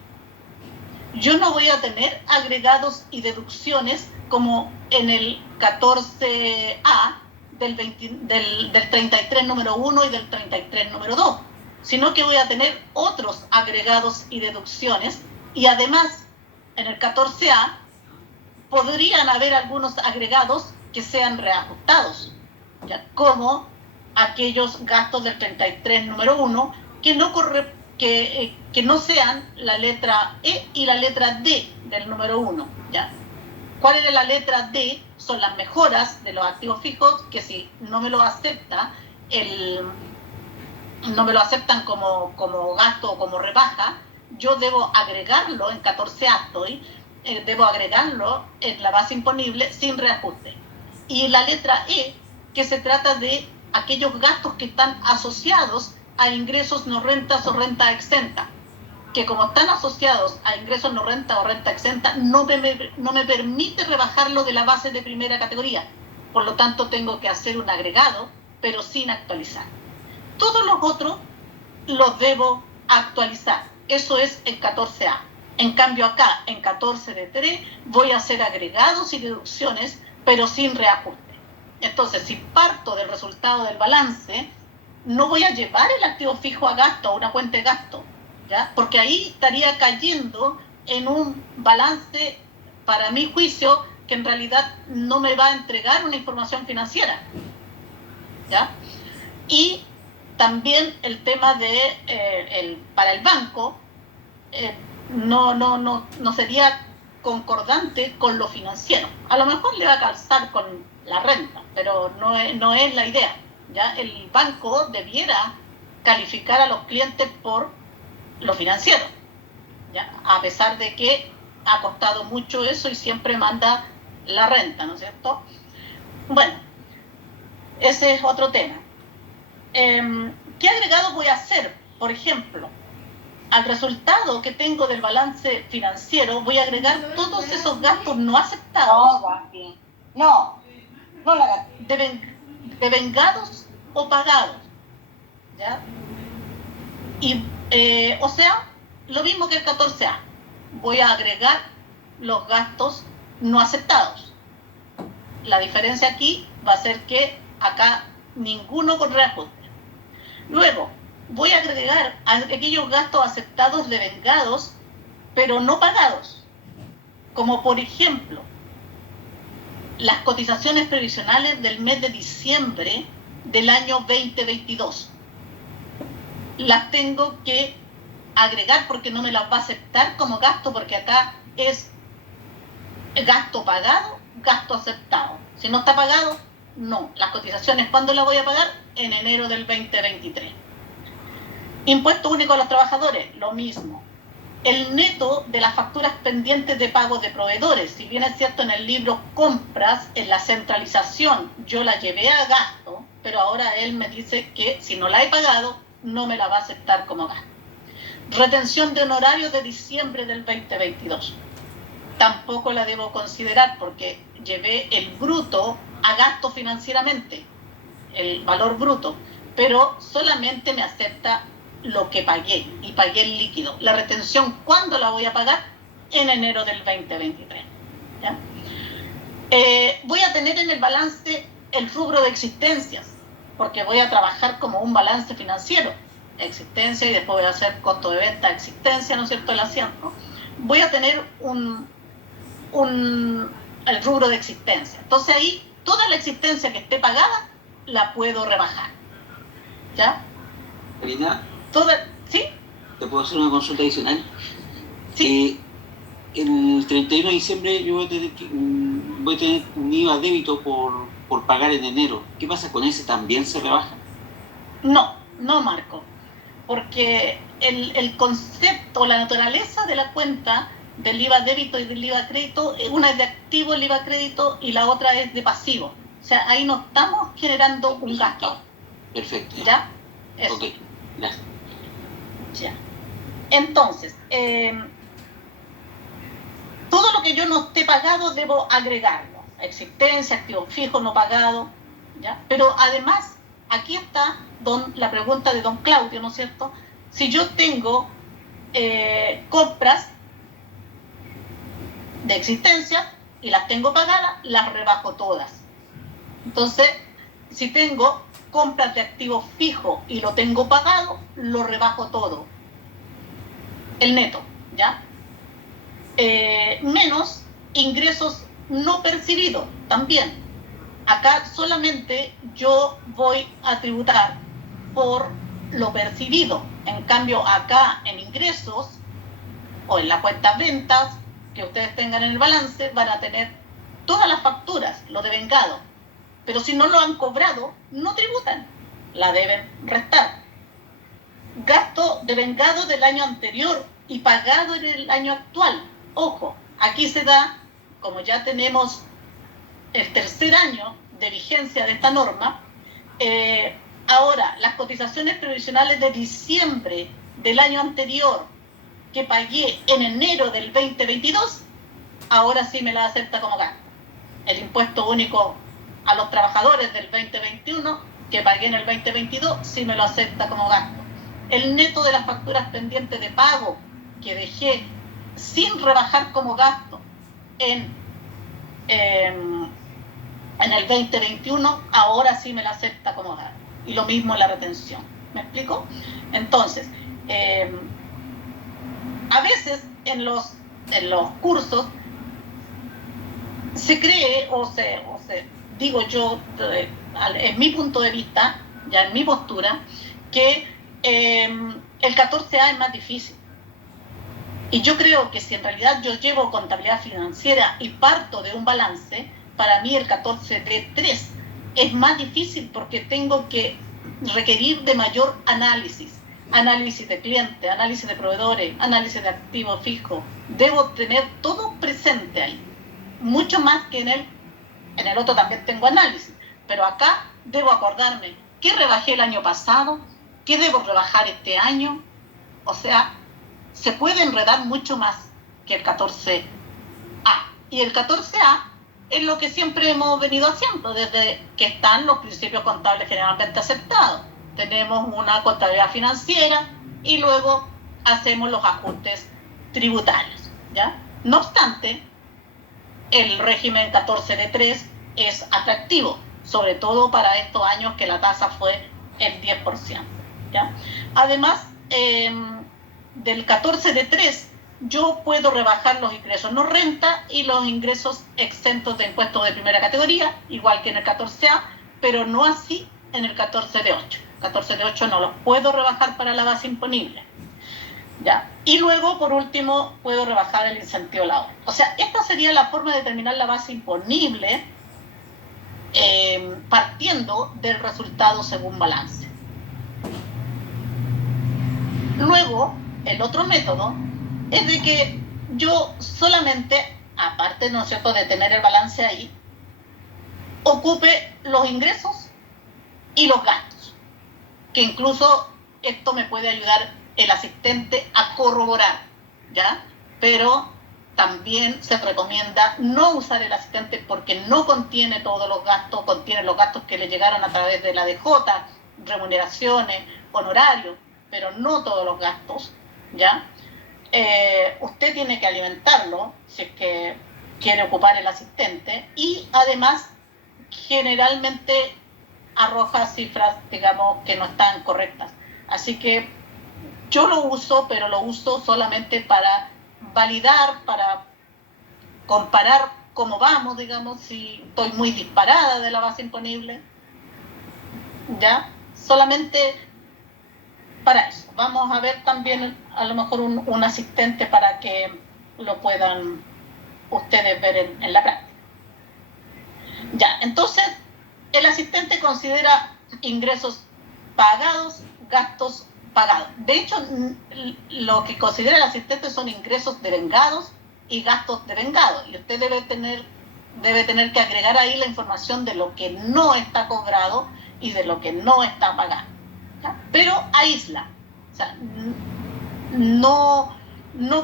yo no voy a tener agregados y deducciones como en el 14A del 33 número 1 y del 33 número 2, sino que voy a tener otros agregados y deducciones, y además en el 14A podrían haber algunos agregados que sean reajustados, ¿ya? Como aquellos gastos del 33 número 1 que no sean la letra E y la letra D del número 1, ¿ya? ¿Cuál es la letra D? Son las mejoras de los activos fijos que si no me lo acepta no me lo aceptan como gasto o como rebaja, yo debo agregarlo en 14A debo agregarlo en la base imponible sin reajuste. Y la letra E, que se trata de aquellos gastos que están asociados a ingresos no rentas o renta exenta, porque como están asociados a ingresos no renta o renta exenta, no me permite rebajarlo de la base de primera categoría. Por lo tanto, tengo que hacer un agregado, pero sin actualizar. Todos los otros los debo actualizar. Eso es el 14A. En cambio acá, en 14D3, voy a hacer agregados y deducciones, pero sin reajuste. Entonces, si parto del resultado del balance, no voy a llevar el activo fijo a gasto, a una cuenta de gasto, ¿ya? Porque ahí estaría cayendo en un balance, para mi juicio, que en realidad no me va a entregar una información financiera, ¿ya? Y también el tema de, para el banco, no sería concordante con lo financiero. A lo mejor le va a calzar con la renta, pero no es la idea, ¿ya? El banco debiera calificar a los clientes por lo financiero, ¿ya? A pesar de que ha costado mucho eso y siempre manda la renta, ¿no es cierto? Bueno, ese es otro tema. ¿Qué agregado voy a hacer? Por ejemplo, al resultado que tengo del balance financiero voy a agregar todos esos gastos no aceptados, devengados o pagados, ¿ya? Y, o sea, lo mismo que el 14A, voy a agregar los gastos no aceptados. La diferencia aquí va a ser que acá ninguno con reajuste. Luego, voy a agregar aquellos gastos aceptados devengados, pero no pagados, como por ejemplo, las cotizaciones previsionales del mes de diciembre del año 2022. Las tengo que agregar porque no me las va a aceptar como gasto, porque acá es gasto pagado, gasto aceptado. Si no está pagado, no. Las cotizaciones, ¿cuándo las voy a pagar? En enero del 2023. Impuesto único a los trabajadores, lo mismo. El neto de las facturas pendientes de pago de proveedores, si bien es cierto en el libro compras, en la centralización yo la llevé a gasto, pero ahora él me dice que si no la he pagado, no me la va a aceptar como gasto. Retención de honorarios de diciembre del 2022. Tampoco la debo considerar porque llevé el bruto a gasto financieramente, el valor bruto, pero solamente me acepta lo que pagué y pagué el líquido. La retención, ¿cuándo la voy a pagar? En enero del 2023. ¿Ya? Voy a tener en el balance el rubro de existencias, porque voy a trabajar como un balance financiero, existencia, y después voy a hacer costo de venta, existencia, ¿no es cierto?, el asiento. Voy a tener el rubro de existencia. Entonces ahí, toda la existencia que esté pagada, la puedo rebajar. ¿Ya? Karina, ¿Sí? ¿te puedo hacer una consulta adicional? Sí. El 31 de diciembre yo voy a tener un IVA débito por pagar en enero. ¿Qué pasa con ese? ¿También se rebaja? No, Marco. Porque el concepto, la naturaleza de la cuenta del IVA débito y del IVA crédito, una es de activo el IVA crédito y la otra es de pasivo. O sea, ahí no estamos generando un gasto. Perfecto. ¿Ya? Eso. Ok, gracias. Ya. Entonces, todo lo que yo no esté pagado debo agregarlo. Existencia, activo fijo, no pagado. ¿Ya? Pero además, aquí está la pregunta de don Claudio, ¿no es cierto? Si yo tengo compras de existencia y las tengo pagadas, las rebajo todas. Entonces, si tengo compras de activo fijo y lo tengo pagado, lo rebajo todo. El neto, ¿ya? Menos ingresos no percibidos, también. Acá solamente yo voy a tributar por lo percibido. En cambio, acá en ingresos o en la cuenta ventas que ustedes tengan en el balance, van a tener todas las facturas, lo devengado. Pero si no lo han cobrado, no tributan, la deben restar. Gasto devengado del año anterior y pagado en el año actual. Ojo, aquí se da, como ya tenemos el tercer año de vigencia de esta norma, ahora las cotizaciones previsionales de diciembre del año anterior que pagué en enero del 2022, ahora sí me la acepta como gasto. El impuesto único a los trabajadores del 2021, que pagué en el 2022, sí me lo acepta como gasto. El neto de las facturas pendientes de pago que dejé sin rebajar como gasto en el 2021, ahora sí me la acepta como gasto. Y lo mismo la retención. ¿Me explico? Entonces, a veces en los cursos se cree digo yo, en mi punto de vista, ya en mi postura, que el 14A es más difícil. Y yo creo que si en realidad yo llevo contabilidad financiera y parto de un balance, para mí el 14D3 es más difícil porque tengo que requerir de mayor análisis de cliente, análisis de proveedores, análisis de activos fijos. Debo tener todo presente ahí, mucho más que en el otro también tengo análisis, pero acá debo acordarme qué rebajé el año pasado, qué debo rebajar este año. O sea, se puede enredar mucho más que el 14A. Y el 14A es lo que siempre hemos venido haciendo desde que están los principios contables generalmente aceptados. Tenemos una contabilidad financiera y luego hacemos los ajustes tributarios, ¿ya? No obstante, el régimen 14D3 es atractivo, sobre todo para estos años que la tasa fue el 10%, ¿ya? Además, del 14D3 yo puedo rebajar los ingresos no renta y los ingresos exentos de impuestos de primera categoría, igual que en el 14A, pero no así en el 14D8. 14D8 no los puedo rebajar para la base imponible, ¿ya? Y luego, por último, puedo rebajar el incentivo laboral. O sea, esta sería la forma de determinar la base imponible partiendo del resultado según balance. Luego, el otro método es de que yo solamente, aparte, ¿no es cierto?, de tener el balance ahí, ocupe los ingresos y los gastos, que incluso esto me puede ayudar el asistente a corroborar, ¿ya? Pero también se recomienda no usar el asistente porque no contiene todos los gastos, contiene los gastos que le llegaron a través de la DJ, remuneraciones, honorarios, pero no todos los gastos, ¿ya? Usted tiene que alimentarlo si es que quiere ocupar el asistente y además generalmente arroja cifras, digamos, que no están correctas. Así que yo lo uso, pero lo uso solamente para validar, para comparar cómo vamos, digamos, si estoy muy disparada de la base imponible, ¿ya? Solamente para eso. Vamos a ver también a lo mejor un asistente para que lo puedan ustedes ver en la práctica. Ya, entonces el asistente considera ingresos pagados, gastos pagados. De hecho, lo que considera el asistente son ingresos devengados y gastos devengados. Y usted debe tener que agregar ahí la información de lo que no está cobrado y de lo que no está pagado, ¿ya? Pero aísla. O sea, no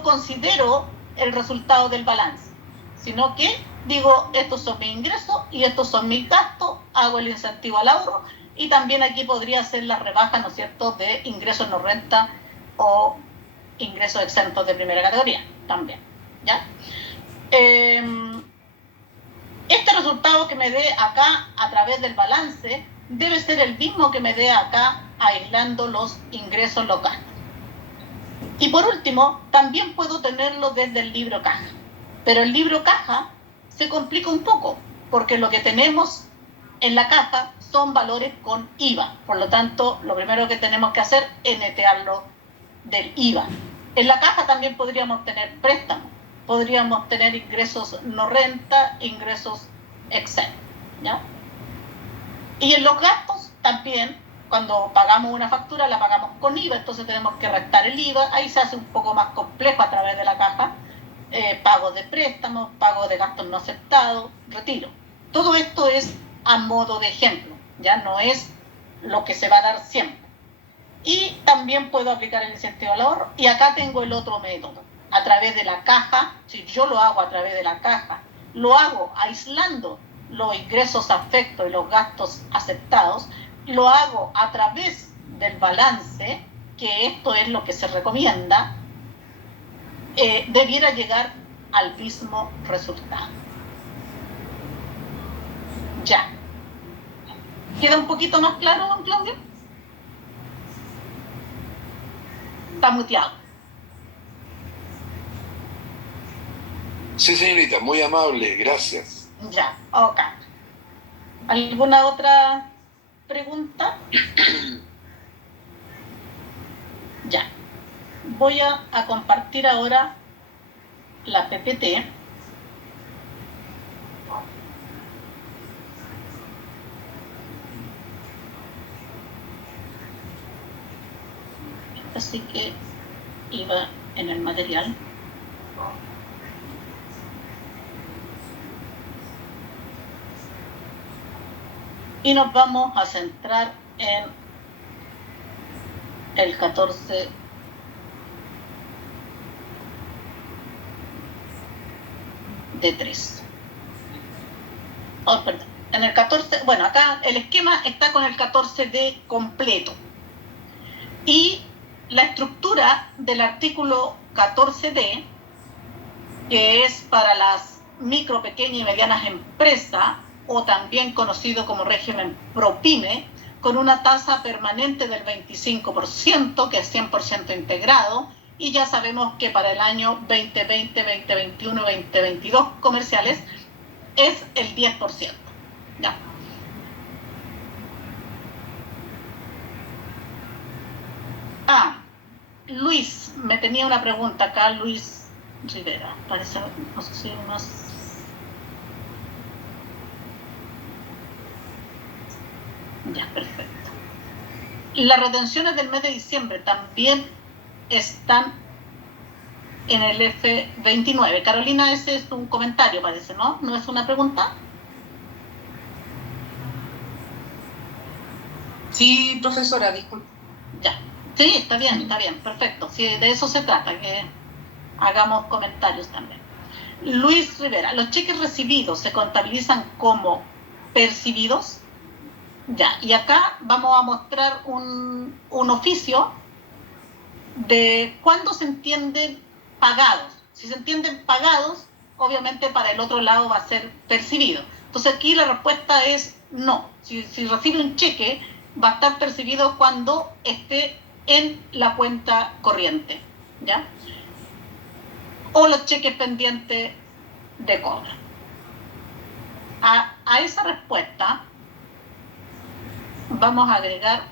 considero el resultado del balance, sino que digo, estos son mis ingresos y estos son mis gastos, hago el incentivo al ahorro y también aquí podría hacer la rebaja, ¿no es cierto?, de ingresos no renta o ingresos exentos de primera categoría también, ¿ya? Este resultado que me dé acá a través del balance debe ser el mismo que me dé acá aislando los ingresos, los gastos. Y por último, también puedo tenerlo desde el libro caja, pero el libro caja se complica un poco, porque lo que tenemos en la caja son valores con IVA. Por lo tanto, lo primero que tenemos que hacer es netearlo del IVA. En la caja también podríamos tener préstamos, podríamos tener ingresos no renta, ingresos exentos, ¿ya? Y en los gastos también, cuando pagamos una factura, la pagamos con IVA, entonces tenemos que restar el IVA. Ahí se hace un poco más complejo a través de la caja. Pago de préstamos, pago de gastos no aceptados, retiro. Todo esto es a modo de ejemplo, ya no es lo que se va a dar siempre. Y también puedo aplicar el incentivo al ahorro. Y acá tengo el otro método, a través de la caja. Si yo lo hago a través de la caja, lo hago aislando los ingresos afectos y los gastos aceptados, lo hago a través del balance, que esto es lo que se recomienda, debiera llegar al mismo resultado. Ya. ¿Queda un poquito más claro, don Claudio? Está muteado. Sí, señorita, muy amable, gracias. Ya, ok. ¿Alguna otra pregunta? Ya. Voy a compartir ahora la PPT. Así que iba en el material. Y nos vamos a centrar en el 14 de 3. Oh, perdón. En el 14, bueno, acá el esquema está con el 14D completo. Y la estructura del artículo 14D, que es para las micro, pequeñas y medianas empresas, o también conocido como régimen ProPyme, con una tasa permanente del 25%, que es 100% integrado, y ya sabemos que para el año 2020, 2021, 2022 comerciales es el 10%. ¿Ya? Luis, me tenía una pregunta acá, Luis Rivera, parece, no sé si hay más. Ya, perfecto. Las retenciones del mes de diciembre también están en el F29. Carolina, ese es un comentario, parece, ¿no? ¿No es una pregunta? Sí, profesora, disculpe. Ya. Sí, está bien, perfecto. Sí, de eso se trata, que hagamos comentarios también. Luis Rivera, ¿los cheques recibidos se contabilizan como percibidos? Ya, y acá vamos a mostrar un oficio de cuándo se entienden pagados. Si se entienden pagados, obviamente para el otro lado va a ser percibido. Entonces aquí la respuesta es no. Si recibe un cheque, va a estar percibido cuando esté en la cuenta corriente, ¿ya? O los cheques pendientes de cobro. A esa respuesta vamos a agregar,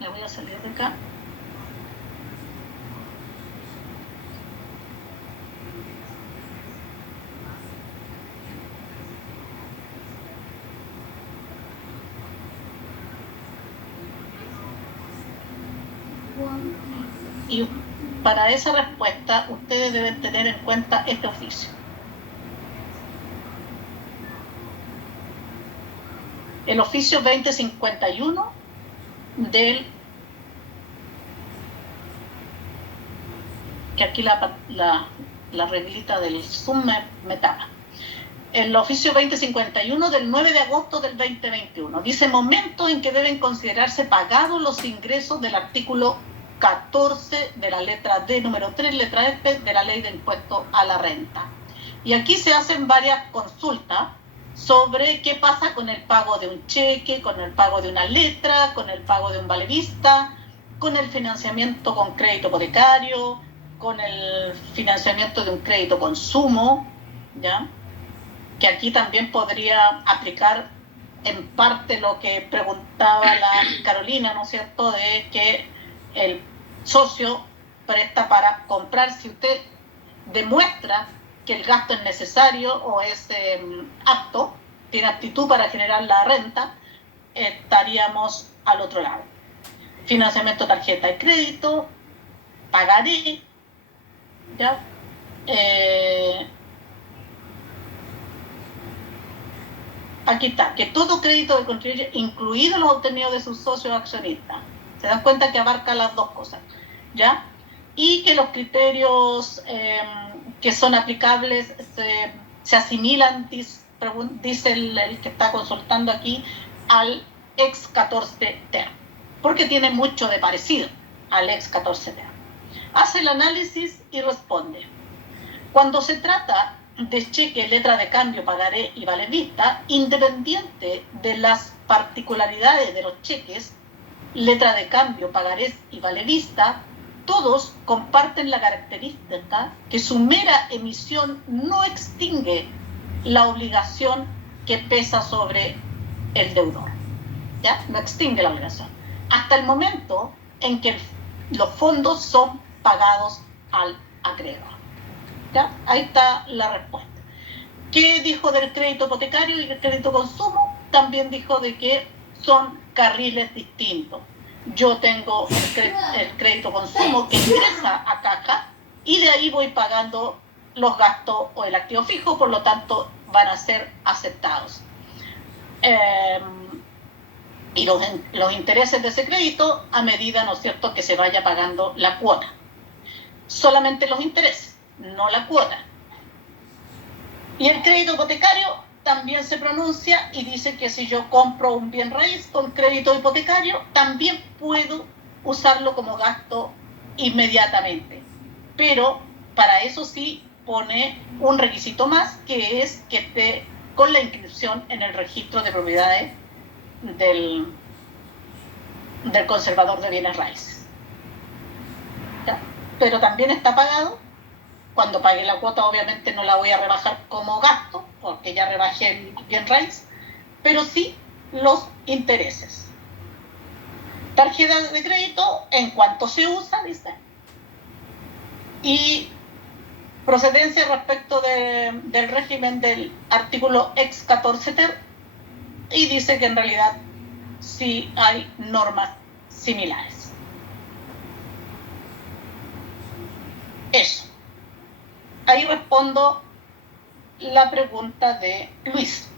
me voy a salir de acá. Y para esa respuesta ustedes deben tener en cuenta este oficio. El oficio 2051 del, que aquí la reglita del Zoom me tapa. El oficio 2051 del 9 de agosto del 2021 dice momento en que deben considerarse pagados los ingresos del artículo 14 de la letra D, número 3, letra F de la Ley de Impuesto a la Renta. Y aquí se hacen varias consultas sobre qué pasa con el pago de un cheque, con el pago de una letra, con el pago de un vale vista, con el financiamiento con crédito hipotecario, con el financiamiento de un crédito consumo, ¿ya? Que aquí también podría aplicar en parte lo que preguntaba la Carolina, ¿no es cierto?, de que el socio presta para comprar. Si usted demuestra que el gasto es necesario o es apto, tiene aptitud para generar la renta, estaríamos al otro lado. Financiamiento tarjeta de crédito, pagaré, ¿ya? Aquí está, que todo crédito del contribuyente, incluidos los obtenidos de sus socios accionistas, Se dan cuenta que abarca las dos cosas, ¿ya? Y que los criterios que son aplicables se asimilan, dice el que está consultando aquí, al ex 14 ter, porque tiene mucho de parecido al ex 14 ter. Hace el análisis y responde: cuando se trata de cheque, letra de cambio, pagaré y vale vista, independiente de las particularidades de los cheques, letra de cambio, pagarés y vale vista, todos comparten la característica que su mera emisión no extingue la obligación que pesa sobre el deudor. ¿Ya? No extingue la obligación. Hasta el momento en que los fondos son pagados al acreedor. ¿Ya? Ahí está la respuesta. ¿Qué dijo del crédito hipotecario y el crédito consumo? También dijo de que son carriles distintos. Yo tengo el crédito consumo que ingresa a caja y de ahí voy pagando los gastos o el activo fijo, por lo tanto van a ser aceptados. Y los intereses de ese crédito a medida, ¿no es cierto?, que se vaya pagando la cuota. Solamente los intereses, no la cuota. Y el crédito hipotecario también se pronuncia y dice que si yo compro un bien raíz con crédito hipotecario, también puedo usarlo como gasto inmediatamente. Pero para eso sí pone un requisito más, que es que esté con la inscripción en el registro de propiedades del conservador de bienes raíces. ¿Ya? Pero también está pagado. Cuando pague la cuota, obviamente no la voy a rebajar como gasto, porque ya rebajé el bien raíz, pero sí los intereses. Tarjeta de crédito, en cuanto se usa, dice. Y procedencia respecto del régimen del artículo ex 14 ter, y dice que en realidad sí hay normas similares. Eso. Ahí respondo la pregunta de Luis.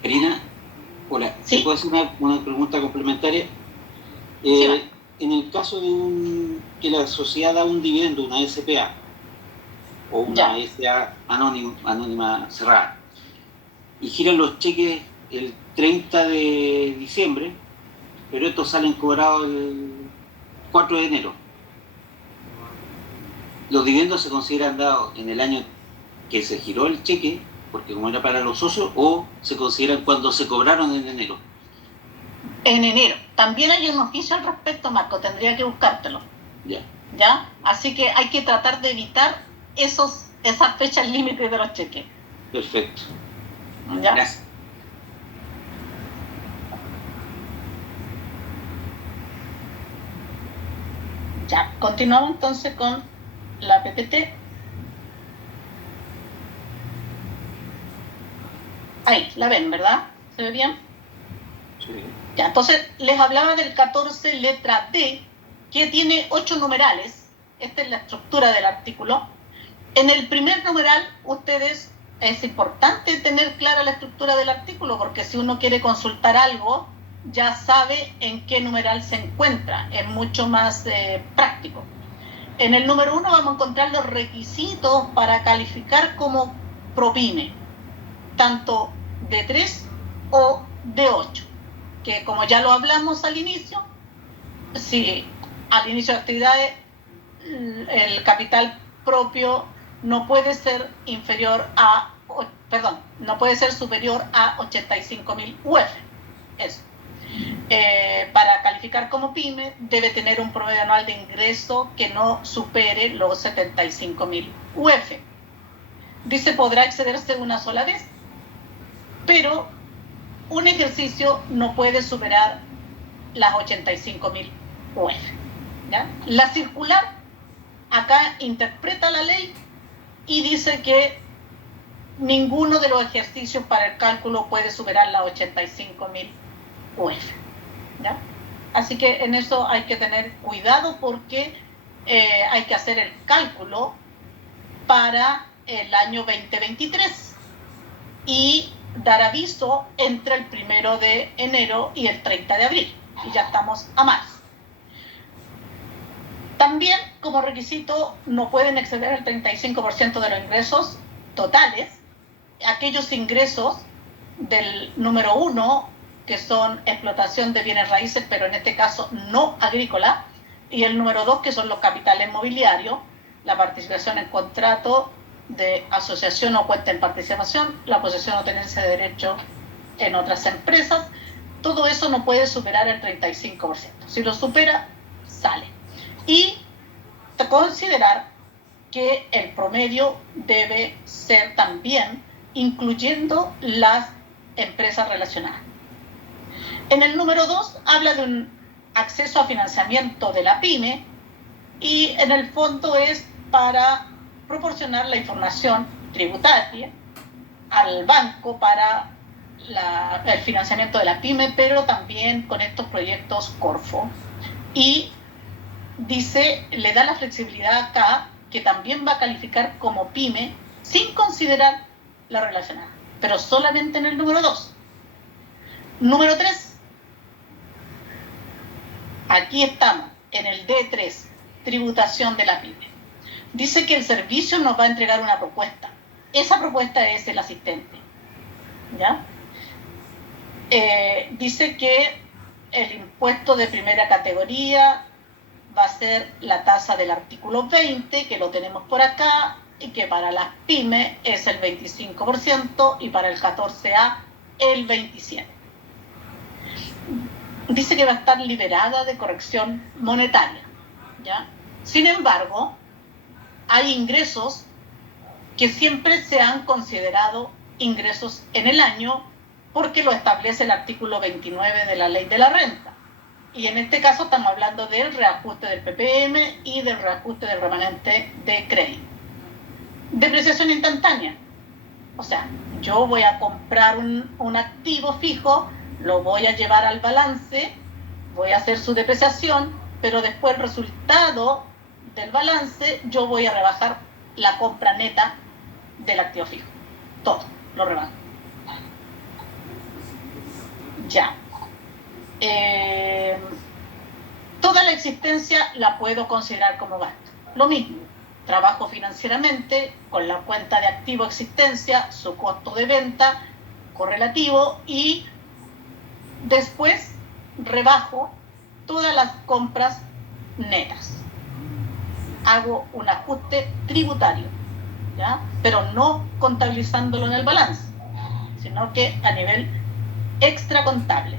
Karina, hola. Sí. ¿Puedo hacer una pregunta complementaria? Sí. En el caso de que la sociedad da un dividendo, una SPA o una SA anónima cerrada, y giran los cheques el 30 de diciembre, pero estos salen cobrados el 4 de enero. ¿Los dividendos se consideran dados en el año que se giró el cheque, porque como era para los socios, o se consideran cuando se cobraron en enero? En enero. También hay un oficio al respecto, Marco, tendría que buscártelo. ¿Ya? Así que hay que tratar de evitar esas fechas límites de los cheques. Perfecto. ¿Ya? Gracias. Ya, continuamos entonces con la PPT. Ahí, la ven, ¿verdad? ¿Se ve bien? Sí. Ya, entonces les hablaba del 14 letra D, que tiene 8 numerales. Esta es la estructura del artículo. En el primer numeral, es importante tener clara la estructura del artículo, porque si uno quiere consultar algo, ya sabe en qué numeral se encuentra. Es mucho más práctico. En el número 1 vamos a encontrar los requisitos para calificar como ProPyme, tanto de 3 o de 8, que como ya lo hablamos al inicio, si al inicio de actividades el capital propio no puede ser superior a 85.000 UF. Eso. Para calificar como pyme debe tener un promedio anual de ingreso que no supere los 75.000 UF. Dice, podrá excederse una sola vez, pero un ejercicio no puede superar las 85.000 UF. ¿Ya? La circular acá interpreta la ley y dice que ninguno de los ejercicios para el cálculo puede superar las 85.000 UF. ¿Ya? Así que en eso hay que tener cuidado, porque hay que hacer el cálculo para el año 2023 y dar aviso entre el 1 de enero y el 30 de abril, y ya estamos a marzo. También, como requisito, no pueden exceder el 35% de los ingresos totales, aquellos ingresos del número 1, que son explotación de bienes raíces, pero en este caso no agrícola, y el número 2, que son los capitales mobiliarios, la participación en contrato de asociación o cuenta en participación, la posesión o tenencia de derecho en otras empresas. Todo eso no puede superar el 35%. Si lo supera, sale. Y considerar que el promedio debe ser también incluyendo las empresas relacionadas. En el número 2 habla de un acceso a financiamiento de la PYME y en el fondo es para proporcionar la información tributaria al banco para el financiamiento de la PYME, pero también con estos proyectos Corfo. Y dice, le da la flexibilidad acá, que también va a calificar como PYME sin considerar la relacionada, pero solamente en el número 2. Número 3. Aquí estamos, en el D3, tributación de la PYME. Dice que el servicio nos va a entregar una propuesta. Esa propuesta es el asistente, ¿ya? Dice que el impuesto de primera categoría va a ser la tasa del artículo 20, que lo tenemos por acá, y que para las pymes es el 25% y para el 14A el 27%. Dice que va a estar liberada de corrección monetaria, ¿ya? Sin embargo, hay ingresos que siempre se han considerado ingresos en el año porque lo establece el artículo 29 de la Ley de la Renta. Y en este caso estamos hablando del reajuste del PPM y del reajuste del remanente de crédito. Depreciación instantánea. O sea, yo voy a comprar un activo fijo, lo voy a llevar al balance, voy a hacer su depreciación, pero después el resultado del balance yo voy a rebajar la compra neta del activo fijo. Todo, lo rebajo. Ya. Toda la existencia la puedo considerar como gasto. Lo mismo, trabajo financieramente con la cuenta de activo existencia, su costo de venta correlativo y después rebajo todas las compras netas. Hago un ajuste tributario, ¿ya? Pero no contabilizándolo en el balance, sino que a nivel extracontable.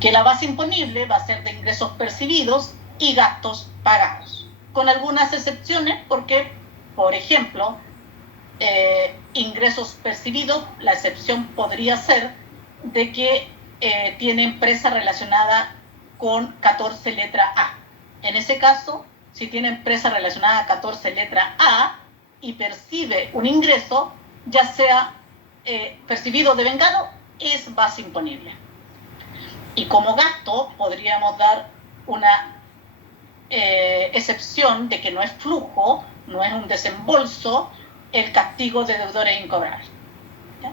Que la base imponible va a ser de ingresos percibidos y gastos pagados, con algunas excepciones porque, por ejemplo, ingresos percibidos, la excepción podría ser de que tiene empresa relacionada con 14 letra A. En ese caso, si tiene empresa relacionada a 14 letra A y percibe un ingreso, ya sea percibido o devengado, es base imponible. Y como gasto podríamos dar una excepción de que no es flujo, no es un desembolso, el castigo de deudores incobrables, ¿ya?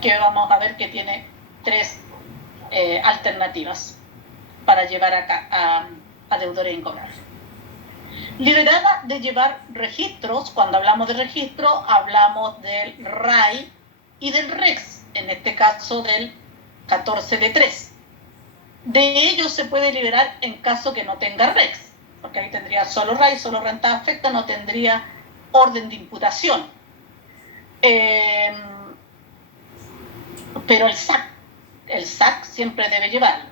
Que vamos a ver que tiene 3 alternativas para llevar a deudores incobrables. Liberada de llevar registros. Cuando hablamos de registro hablamos del RAI y del REX, en este caso del 14D3. De ellos se puede liberar en caso que no tenga REX, porque ahí tendría solo RAI, solo renta afecta, no tendría orden de imputación. Pero el SAC siempre debe llevarlo.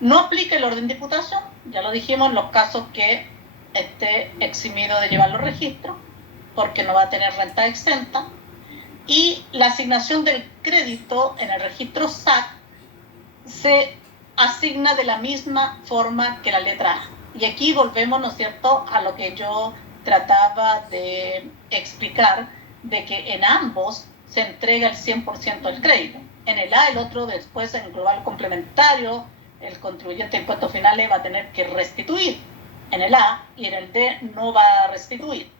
No aplica el orden de imputación, ya lo dijimos, en los casos que esté eximido de llevar los registros, porque no va a tener renta exenta. Y la asignación del crédito en el registro SAC se asigna de la misma forma que la letra A. Y aquí volvemos, ¿no es cierto?, a lo que yo trataba de explicar, de que en ambos se entrega el 100% del crédito. En el A, el otro después, en el global complementario, el contribuyente de impuestos finales va a tener que restituir en el A y en el D no va a restituir.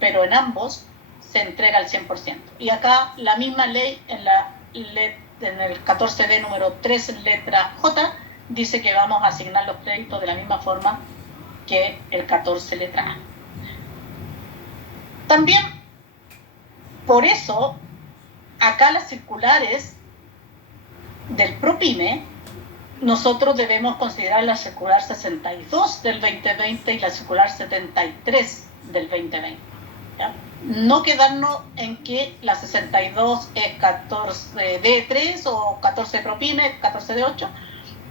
Pero en ambos se entrega el 100%. Y acá la misma ley en el 14D número 3, letra J, dice que vamos a asignar los créditos de la misma forma que el 14 letra A. También, por eso, acá las circulares del PROPYME, nosotros debemos considerar la circular 62 del 2020 y la circular 73 del 2020. ¿Ya? No quedarnos en que la 62 es 14 D3 o 14 PROPYME, 14 D8,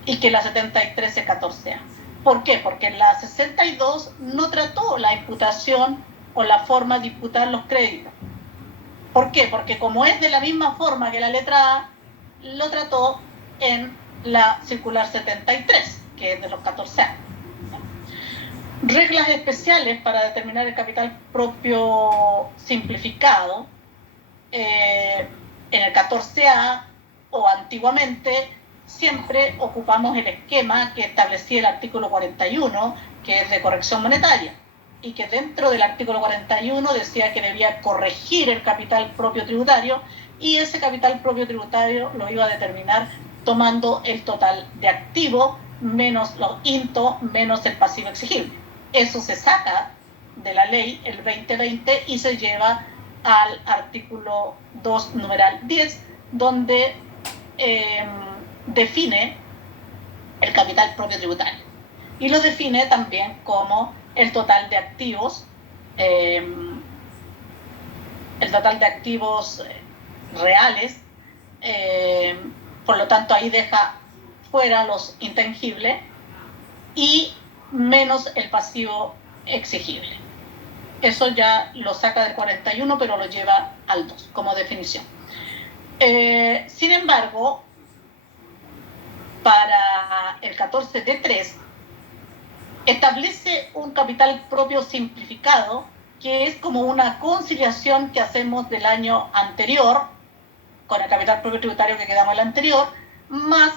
y que la 73 es 14A. ¿Por qué? Porque la 62 no trató la imputación o la forma de imputar los créditos. ¿Por qué? Porque como es de la misma forma que la letra A, lo trató en la circular 73, que es de los 14A. Reglas especiales para determinar el capital propio simplificado. En el 14A o antiguamente siempre ocupamos el esquema que establecía el artículo 41, que es de corrección monetaria, y que dentro del artículo 41 decía que debía corregir el capital propio tributario, y ese capital propio tributario lo iba a determinar tomando el total de activo menos los INTO menos el pasivo exigible. Eso se saca de la ley el 2020 y se lleva al artículo 2, numeral 10, donde define el capital propio tributario. Y lo define también como el total de activos, reales, por lo tanto ahí deja fuera los intangibles y menos el pasivo exigible. Eso ya lo saca del 41, pero lo lleva al 2 como definición. Sin embargo, para el 14D3 establece un capital propio simplificado, que es como una conciliación que hacemos del año anterior, con el capital propio tributario que quedamos el anterior, más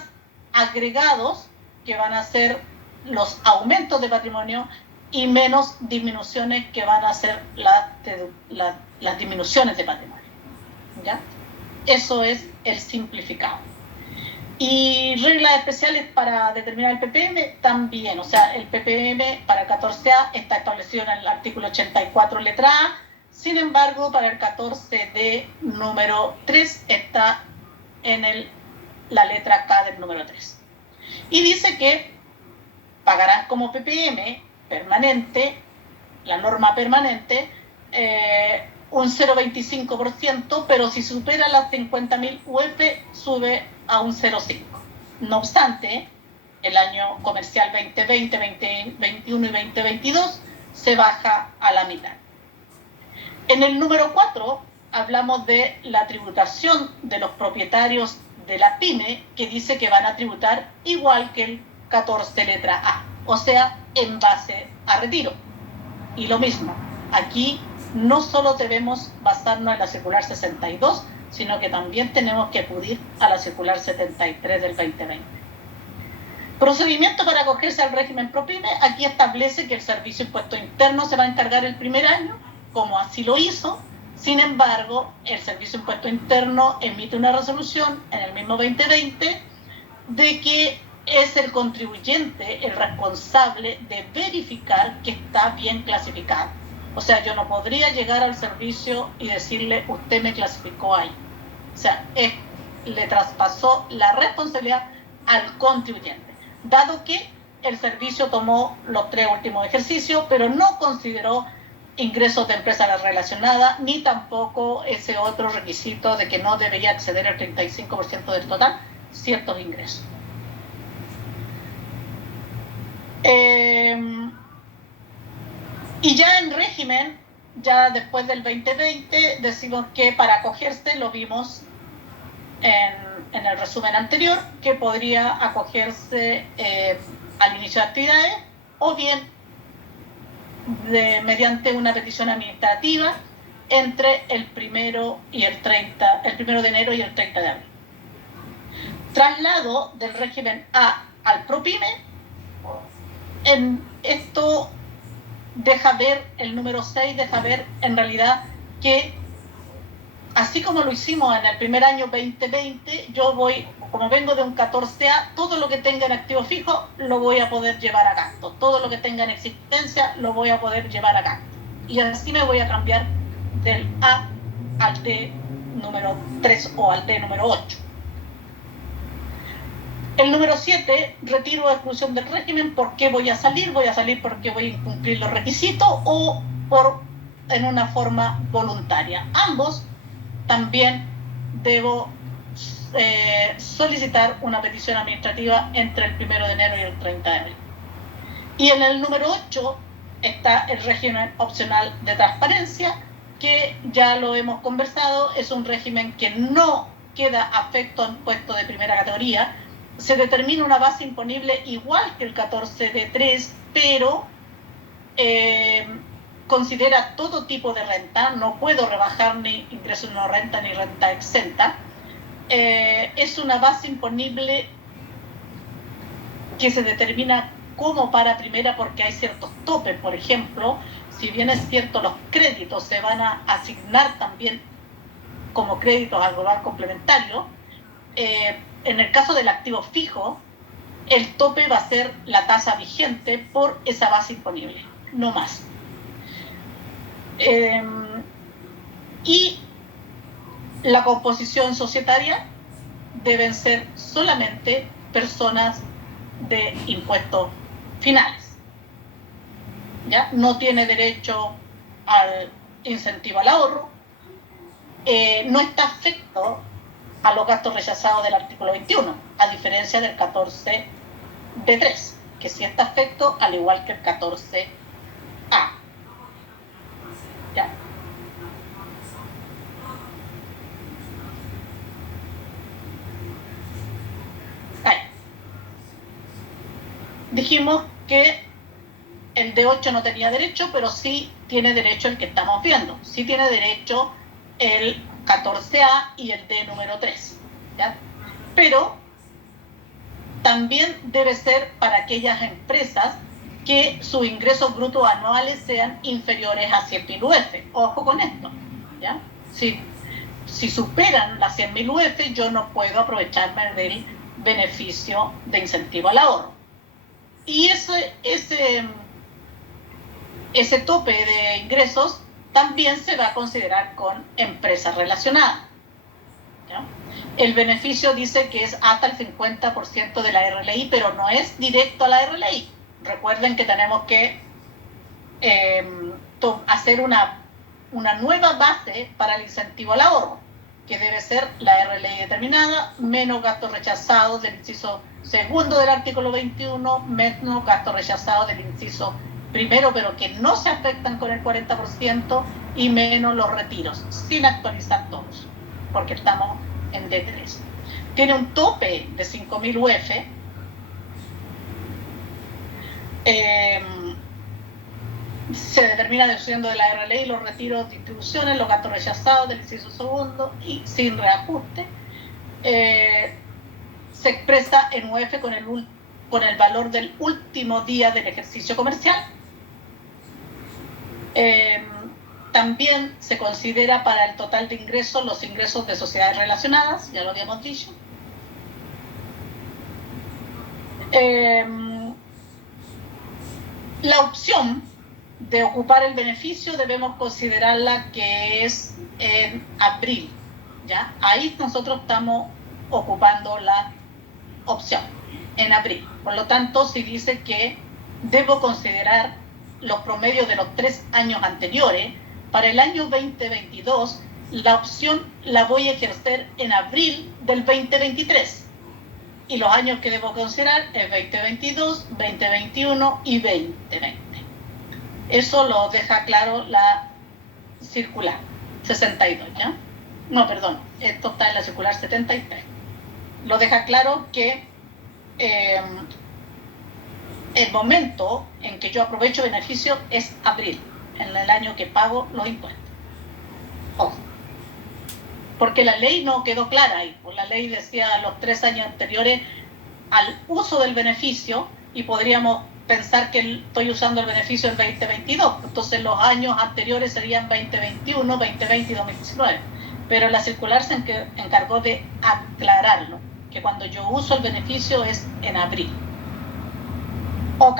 agregados, que van a ser los aumentos de patrimonio, y menos disminuciones, que van a ser las disminuciones de patrimonio. ¿Ya? Eso es el simplificado. Y reglas especiales para determinar el PPM también, o sea, el PPM para el 14A está establecido en el artículo 84 letra A, sin embargo, para el 14D número 3 está en la letra K del número 3. Y dice que pagarán como PPM permanente, la norma permanente, un 0,25%, pero si supera las 50.000 UF sube a un 0,5%. No obstante, el año comercial 2020, 2021 y 2022 se baja a la mitad. En el número 4 hablamos de la tributación de los propietarios de la PYME, que dice que van a tributar igual que el 14 letra A, o sea, en base a retiro. Y lo mismo, aquí no solo debemos basarnos en la circular 62, sino que también tenemos que acudir a la circular 73 del 2020. Procedimiento para acogerse al régimen PROPYME. Aquí establece que el Servicio de Impuestos Internos se va a encargar el primer año, como así lo hizo. Sin embargo, el Servicio de Impuestos Internos emite una resolución en el mismo 2020 de que es el contribuyente el responsable de verificar que está bien clasificado. O sea, yo no podría llegar al servicio y decirle, usted me clasificó ahí. O sea, le traspasó la responsabilidad al contribuyente, dado que el servicio tomó los 3 últimos ejercicios, pero no consideró ingresos de empresas relacionadas, ni tampoco ese otro requisito de que no debería exceder el 35% del total ciertos ingresos. Y ya en régimen, ya después del 2020, decimos que para acogerse, lo vimos en el resumen anterior, que podría acogerse al inicio de actividades o bien mediante una petición administrativa entre el 1 de enero y el 30 de abril. Traslado del régimen A al PROPYME. En esto deja ver, el número 6 deja ver en realidad que así como lo hicimos en el primer año 2020, yo voy, como vengo de un 14A, todo lo que tenga en activo fijo lo voy a poder llevar a gasto. Todo lo que tenga en existencia lo voy a poder llevar a gasto. Y así me voy a cambiar del A al D número 3 o al D número 8. El número 7, retiro o exclusión del régimen. ¿Por qué voy a salir? Voy a salir porque voy a incumplir los requisitos o en una forma voluntaria. Ambos también debo solicitar una petición administrativa entre el 1 de enero y el 30 de abril. Y en el número 8 está el régimen opcional de transparencia, que ya lo hemos conversado, es un régimen que no queda afecto a impuestos de primera categoría. Se determina una base imponible igual que el 14D3, pero considera todo tipo de renta, no puedo rebajar ni ingresos no renta ni renta exenta. Es una base imponible que se determina como para primera porque hay ciertos topes. Por ejemplo, si bien es cierto los créditos se van a asignar también como créditos al global complementario, en el caso del activo fijo, el tope va a ser la tasa vigente por esa base imponible, no más. Y la composición societaria deben ser solamente personas de impuestos finales. ¿Ya? No tiene derecho al incentivo al ahorro, no está afecto a los gastos rechazados del artículo 21, a diferencia del 14D3, que sí está afecto al igual que el 14A. ¿Ya? Ahí. Dijimos que el D8 no tenía derecho, pero sí tiene derecho el que estamos viendo. Sí tiene derecho el 14A y el D número 3. ¿Ya? Pero también debe ser para aquellas empresas que sus ingresos brutos anuales sean inferiores a 100.000 UF. Ojo con esto. ¿Ya? Si superan las 100.000 UF, yo no puedo aprovecharme del beneficio de incentivo al ahorro. Y ese tope de ingresos también se va a considerar con empresas relacionadas. ¿Ya? El beneficio dice que es hasta el 50% de la RLI, pero no es directo a la RLI. Recuerden que tenemos que hacer una nueva base para el incentivo al ahorro, que debe ser la RLI determinada, menos gastos rechazados del inciso segundo del artículo 21, menos gastos rechazados del inciso primero, pero que no se afectan con el 40%, y menos los retiros, sin actualizar todos, porque estamos en D3. Tiene un tope de 5.000 UF. Se determina deduciendo de la RLI los retiros, distribuciones, los gastos rechazados del inciso segundo y sin reajuste. Se expresa en UF con el valor del último día del ejercicio comercial. También se considera para el total de ingresos los ingresos de sociedades relacionadas, ya lo habíamos dicho. La opción de ocupar el beneficio debemos considerarla que es en abril, ¿ya? Ahí nosotros estamos ocupando la opción en abril. Por lo tanto, si dice que debo considerar los promedios de los 3 años anteriores, para el año 2022 la opción la voy a ejercer en abril del 2023. Y los años que debo considerar es 2022, 2021 y 2020. Eso lo deja claro la circular 62, ¿ya? No, perdón, esto está en la circular 73. Lo deja claro que el momento en que yo aprovecho beneficio es abril, en el año que pago los impuestos. Ojo. Porque la ley no quedó clara ahí. La ley decía los 3 años anteriores al uso del beneficio, y podríamos pensar que estoy usando el beneficio en 2022. Entonces los años anteriores serían 2021, 2020 y 2019. pero la circular se encargó de aclararlo, que cuando yo uso el beneficio es en abril. Ok.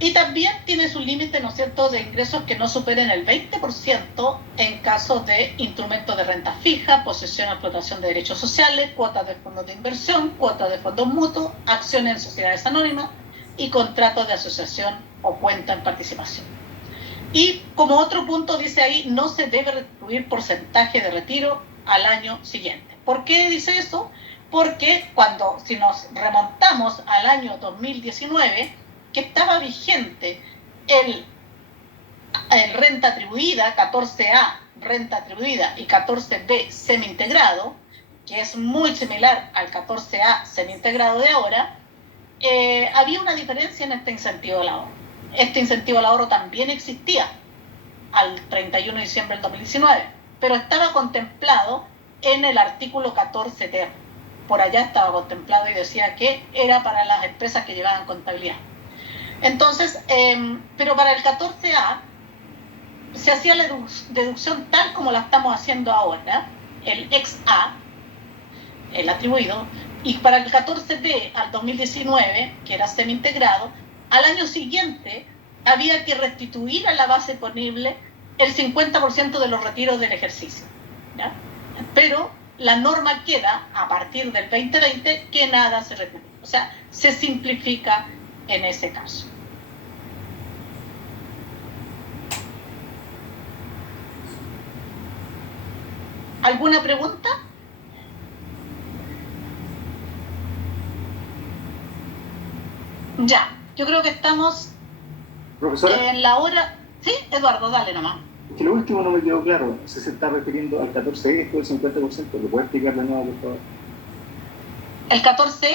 Y también tiene su límite, ¿no es cierto?, de ingresos que no superen el 20% en caso de instrumentos de renta fija, posesión o explotación de derechos sociales, cuotas de fondos de inversión, cuotas de fondos mutuos, acciones en sociedades anónimas y contratos de asociación o cuenta en participación. Y como otro punto dice ahí, no se debe restituir porcentaje de retiro al año siguiente. ¿Por qué dice eso? Porque si nos remontamos al año 2019, que estaba vigente el renta atribuida, 14A renta atribuida y 14B semi-integrado, que es muy similar al 14A semi-integrado de ahora, había una diferencia en este incentivo al ahorro. Este incentivo al ahorro también existía al 31 de diciembre del 2019, pero estaba contemplado en el artículo 14 ter. Por allá estaba contemplado y decía que era para las empresas que llevaban contabilidad. Entonces, pero para el 14A se hacía la deducción tal como la estamos haciendo ahora, el ex A, el atribuido, y para el 14B al 2019, que era semi-integrado, al año siguiente había que restituir a la base ponible el 50% de los retiros del ejercicio, ¿ya? Pero la norma queda, a partir del 2020, que nada se retira. O sea, se simplifica en ese caso. ¿Alguna pregunta? Ya, yo creo que estamos Profesora, en la hora... Sí, Eduardo, dale nomás. es que lo último no me quedó claro. No sé si se está refiriendo al 14E, esto del 50%. ¿Lo puede explicar de nuevo, por favor? ¿El 14E?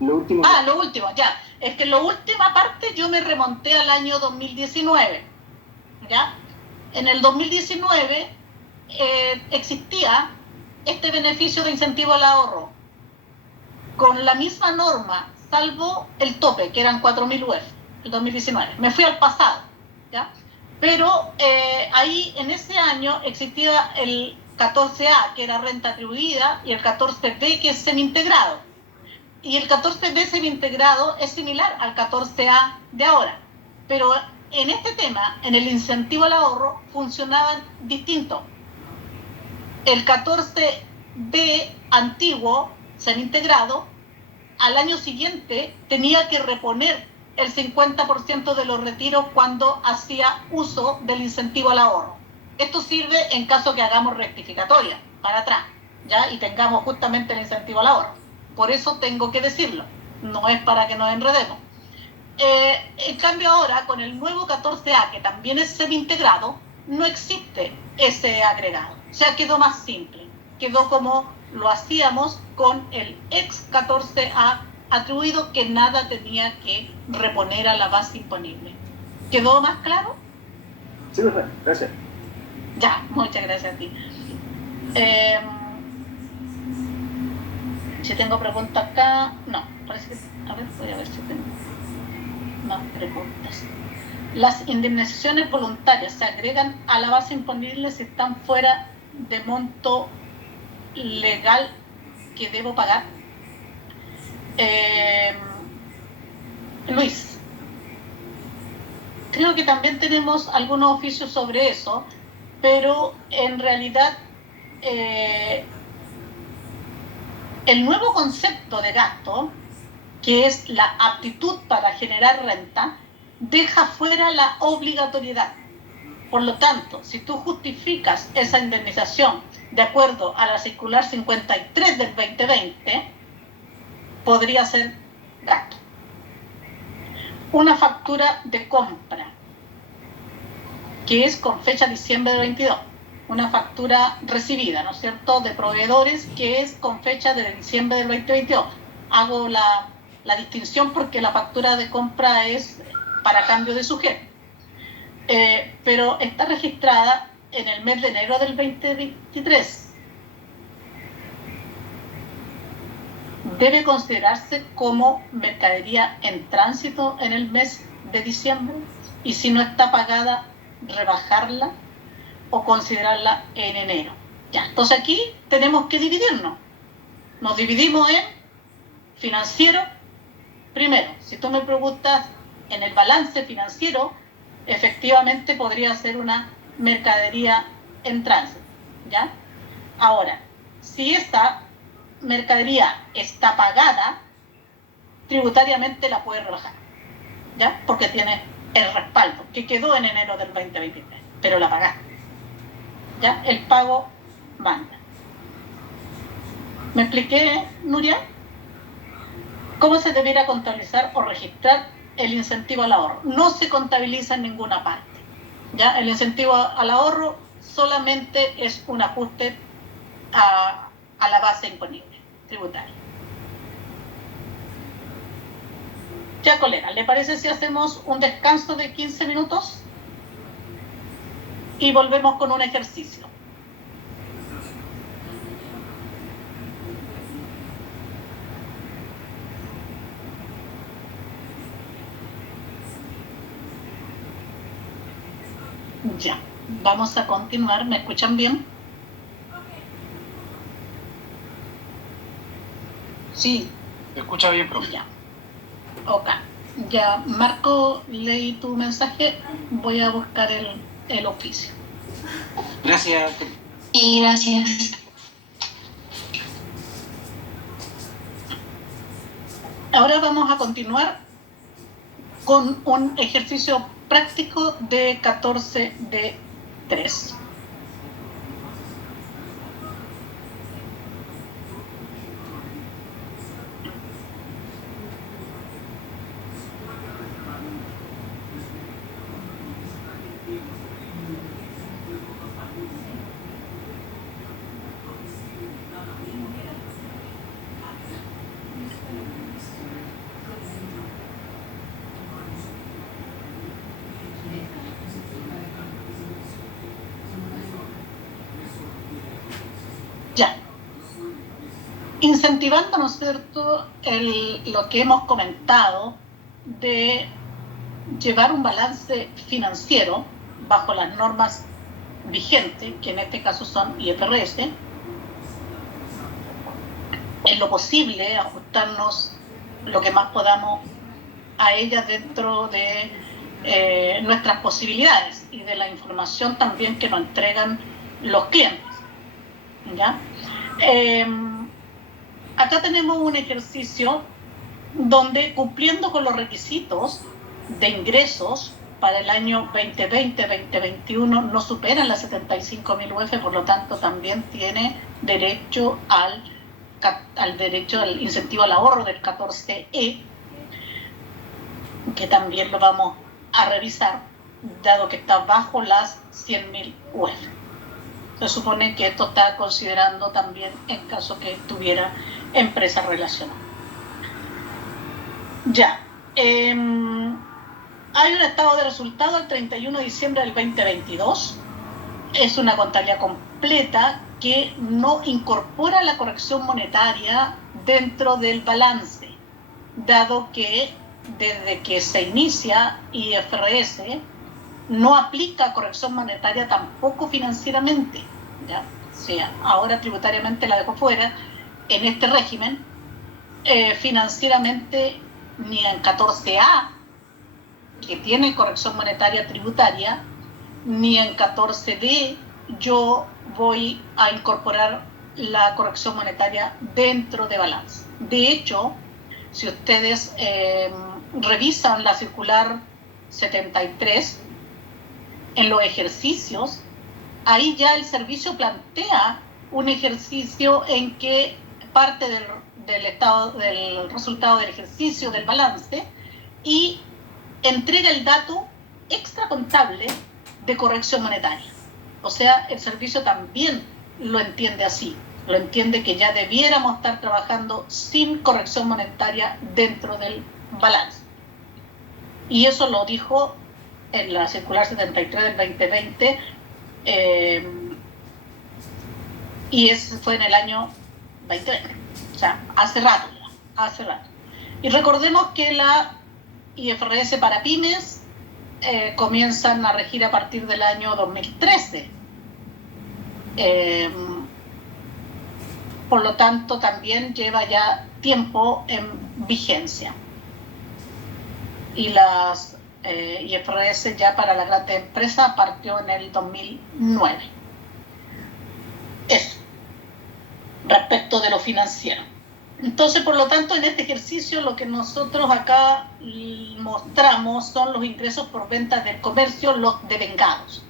Lo último. Ah, lo último, ya. Es que la última parte yo me remonté al año 2019, ¿ya? En el 2019 existía este beneficio de incentivo al ahorro con la misma norma, salvo el tope, que eran 4.000 UF, el 2019. Me fui al pasado, ¿ya? Pero ahí, en ese año, existía el 14A, que era renta atribuida, y el 14B, que es semi-integrado. Y el 14B semi-integrado es similar al 14A de ahora. Pero en este tema, en el incentivo al ahorro, funcionaban distinto. El 14B antiguo, semi-integrado, al año siguiente tenía que reponer el 50% de los retiros cuando hacía uso del incentivo al ahorro. Esto sirve en caso que hagamos rectificatoria para atrás, ¿ya? Y tengamos justamente el incentivo al ahorro. Por eso tengo que decirlo, no es para que nos enredemos. En cambio ahora, con el nuevo 14A, que también es semi-integrado, no existe ese agregado. O sea, quedó más simple. Quedó como lo hacíamos con el ex 14A atribuido, que nada tenía que reponer a la base imponible. ¿Quedó más claro? Sí, verdad. Gracias. Ya, muchas gracias a ti. Si tengo preguntas acá, no, parece que... A ver, voy a ver si tengo más preguntas. Las indemnizaciones voluntarias se agregan a la base imponible si están fuera de monto legal que debo pagar. Luis, creo que también tenemos algunos oficios sobre eso, pero en realidad el nuevo concepto de gasto, que es la aptitud para generar renta, deja fuera la obligatoriedad. Por lo tanto, si tú justificas esa indemnización de acuerdo a la circular 53 del 2020, podría ser gasto. Una factura de compra, que es con fecha diciembre del 22. Una factura recibida, ¿no es cierto?, de proveedores, que es con fecha de diciembre del 2022. Hago la distinción porque la factura de compra es para cambio de sujeto. Pero está registrada en el mes de enero del 2023. Debe considerarse como mercadería en tránsito en el mes de diciembre, y si no está pagada, rebajarla. o considerarla en enero. Ya, entonces aquí tenemos que dividirnos. Nos dividimos en financiero. Primero, si tú me preguntas en el balance financiero, efectivamente podría ser una mercadería en tránsito, ¿ya? Ahora, si esta mercadería está pagada, tributariamente la puedes rebajar, ¿ya? Porque tiene el respaldo, que quedó en enero del 2023, pero la pagaste, ¿ya? El pago manda. ¿Me expliqué, Nuria? ¿Cómo se debiera contabilizar o registrar el incentivo al ahorro? No se contabiliza en ninguna parte, ¿ya? El incentivo al ahorro solamente es un ajuste a la base imponible tributaria. Ya, colega, ¿le parece si hacemos un descanso de 15 minutos? Y volvemos con un ejercicio. Ya, vamos a continuar. ¿Me escuchan bien? Sí, te escucha bien, profe. Ya. Ok. Ya, Marco, leí tu mensaje. Voy a buscar el oficio. Gracias. Y gracias. Ahora vamos a continuar con un ejercicio práctico de 14D3. Ya. Incentivando, ¿no es cierto?, lo que hemos comentado de llevar un balance financiero bajo las normas vigentes, que en este caso son IFRS, en lo posible ajustarnos lo que más podamos a ellas dentro de nuestras posibilidades y de la información también que nos entregan los clientes. ¿Ya? Acá tenemos un ejercicio donde, cumpliendo con los requisitos de ingresos para el año 2020-2021, no superan las 75.000 UF, por lo tanto también tiene derecho al incentivo al ahorro del 14E, que también lo vamos a revisar, dado que está bajo las 100.000 UF. Se supone que esto está considerando también en caso que tuviera empresa relacionada. Ya. Hay un estado de resultado el 31 de diciembre del 2022. Es una contabilidad completa que no incorpora la corrección monetaria dentro del balance, dado que desde que se inicia IFRS no aplica corrección monetaria tampoco financieramente, ¿ya? O sea, ahora tributariamente la dejo fuera. En este régimen, financieramente, ni en 14A, que tiene corrección monetaria tributaria, ni en 14D yo voy a incorporar la corrección monetaria dentro de balance. De hecho, si ustedes revisan la circular 73, en los ejercicios, ahí ya el servicio plantea un ejercicio en que parte del resultado del ejercicio del balance y entrega el dato extracontable de corrección monetaria. O sea, el servicio también lo entiende así, lo entiende que ya debiéramos estar trabajando sin corrección monetaria dentro del balance. Y eso lo dijo en la circular 73 del 2020, y ese fue en el año 2020, o sea, hace rato. Y recordemos que la IFRS para pymes comienzan a regir a partir del año 2013, Por lo tanto, también lleva ya tiempo en vigencia. Y las IFRS ya para la gran empresa partió en el 2009. Eso, respecto de lo financiero. Entonces, por lo tanto, en este ejercicio lo que nosotros acá mostramos son los ingresos por ventas del comercio, los devengados.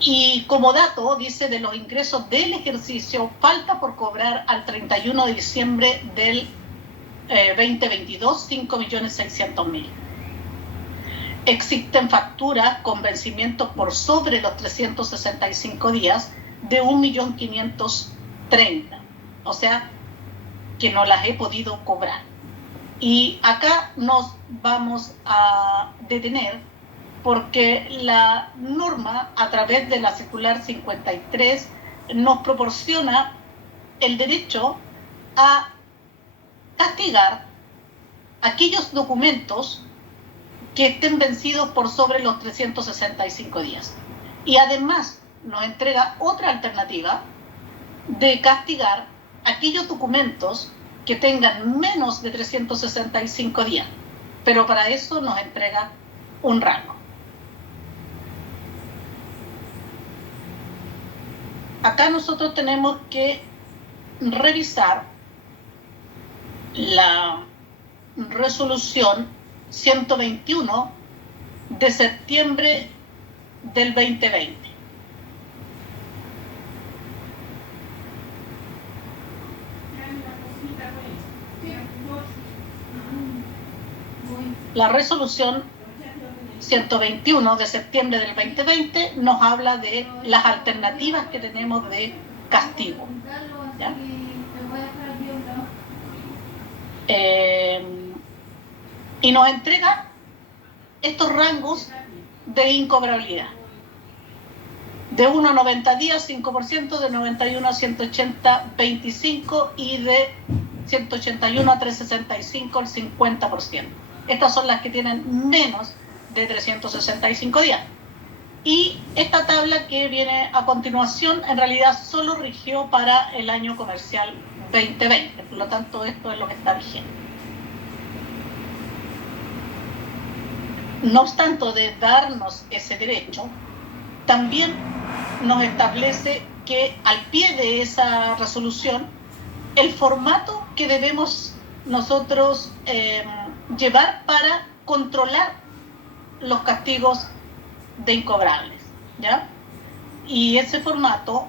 Y como dato, dice, de los ingresos del ejercicio, falta por cobrar al 31 de diciembre del 2022, 5.600.000. Existen facturas con vencimientos por sobre los 365 días de 1.530.000. O sea, que no las he podido cobrar. Y acá nos vamos a detener porque la norma, a través de la circular 53, nos proporciona el derecho a castigar aquellos documentos que estén vencidos por sobre los 365 días. Y además nos entrega otra alternativa de castigar aquellos documentos que tengan menos de 365 días, pero para eso nos entrega un rango. Acá nosotros tenemos que revisar la resolución 121 de septiembre del 2020. La resolución 121 de septiembre del 2020 nos habla de las alternativas que tenemos de castigo. ¿Ya? Y nos entrega estos rangos de incobrabilidad. De 1 a 90 días, 5%, de 91 a 180, 25%, y de 181 a 365, el 50%. Estas son las que tienen menos de 365 días. Y esta tabla que viene a continuación en realidad solo rigió para el año comercial 2020, por lo tanto esto es lo que está vigente. No obstante de darnos ese derecho, también nos establece que al pie de esa resolución, el formato que debemos nosotros llevar para controlar los castigos de incobrables, ¿ya? Y ese formato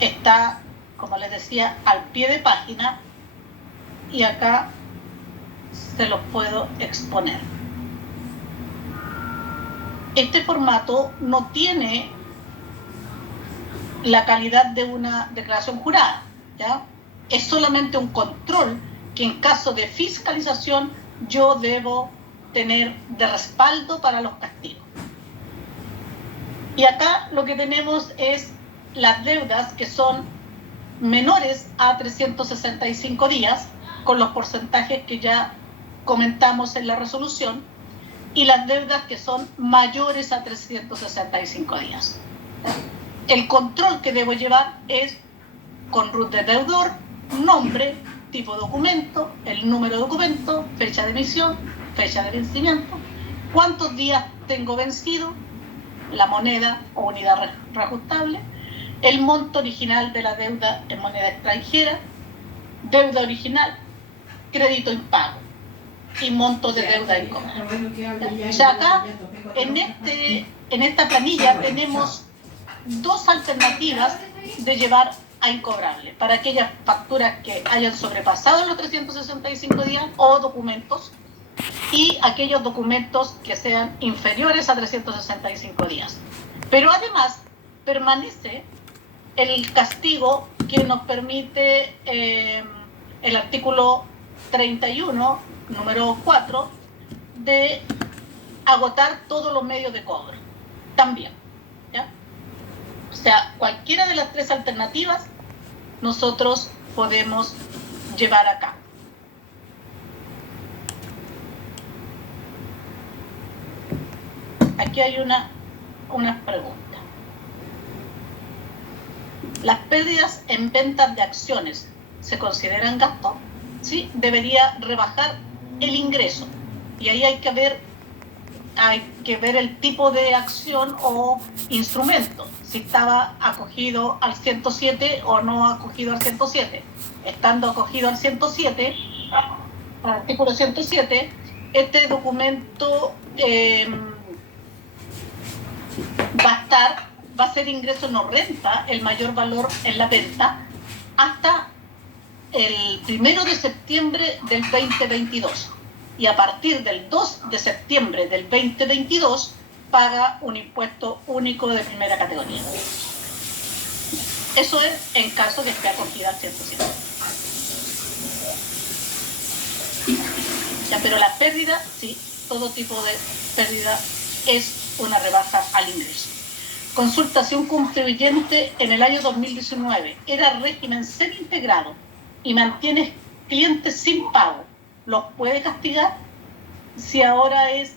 está, como les decía, al pie de página, y acá se los puedo exponer. Este formato no tiene la calidad de una declaración jurada, ¿ya? Es solamente un control que en caso de fiscalización yo debo tener de respaldo para los castigos. Y acá lo que tenemos es las deudas que son menores a 365 días, con los porcentajes que ya comentamos en la resolución, y las deudas que son mayores a 365 días. El control que debo llevar es con RUT de deudor, nombre, tipo de documento, el número de documento, fecha de emisión, fecha de vencimiento, cuántos días tengo vencido, la moneda o unidad reajustable, el monto original de la deuda en moneda extranjera, deuda original, crédito impago y monto de deuda incobrable. O sea, acá en esta planilla tenemos dos alternativas de llevar a incobrable para aquellas facturas que hayan sobrepasado los 365 días o documentos, y aquellos documentos que sean inferiores a 365 días. Pero además permanece el castigo que nos permite el artículo 31, número 4, de agotar todos los medios de cobro. También, ¿ya? O sea, cualquiera de las tres alternativas nosotros podemos llevar a cabo. Aquí hay una pregunta. las pérdidas en ventas de acciones se consideran gasto, ¿sí? Debería rebajar el ingreso. Y ahí hay que ver el tipo de acción o instrumento, si estaba acogido al 107 o no acogido al 107. Estando acogido al 107, al artículo 107, este documento va a ser ingreso no renta, el mayor valor en la venta, hasta el 1 de septiembre del 2022. Y a partir del 2 de septiembre del 2022 paga un impuesto único de primera categoría. Eso es en caso que esté acogida al 107. Ya, pero la pérdida, sí, todo tipo de pérdida es una rebaja al ingreso. Consulta: si un contribuyente en el año 2019 era régimen semi-integrado y mantiene clientes sin pago, ¿los puede castigar? Si ahora es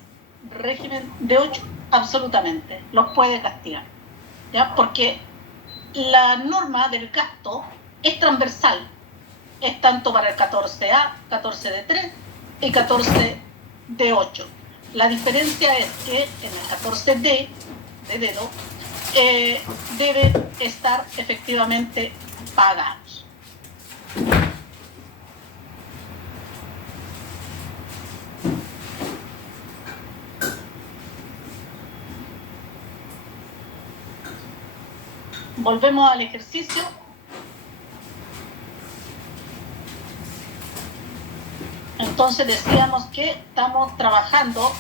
régimen de 8, absolutamente, los puede castigar, ¿ya? Porque la norma del gasto es transversal, es tanto para el 14A, 14D3 y 14D8. La diferencia es que en el 14D, de dedo, deben estar efectivamente pagados. Volvemos al ejercicio. Entonces decíamos que estamos trabajando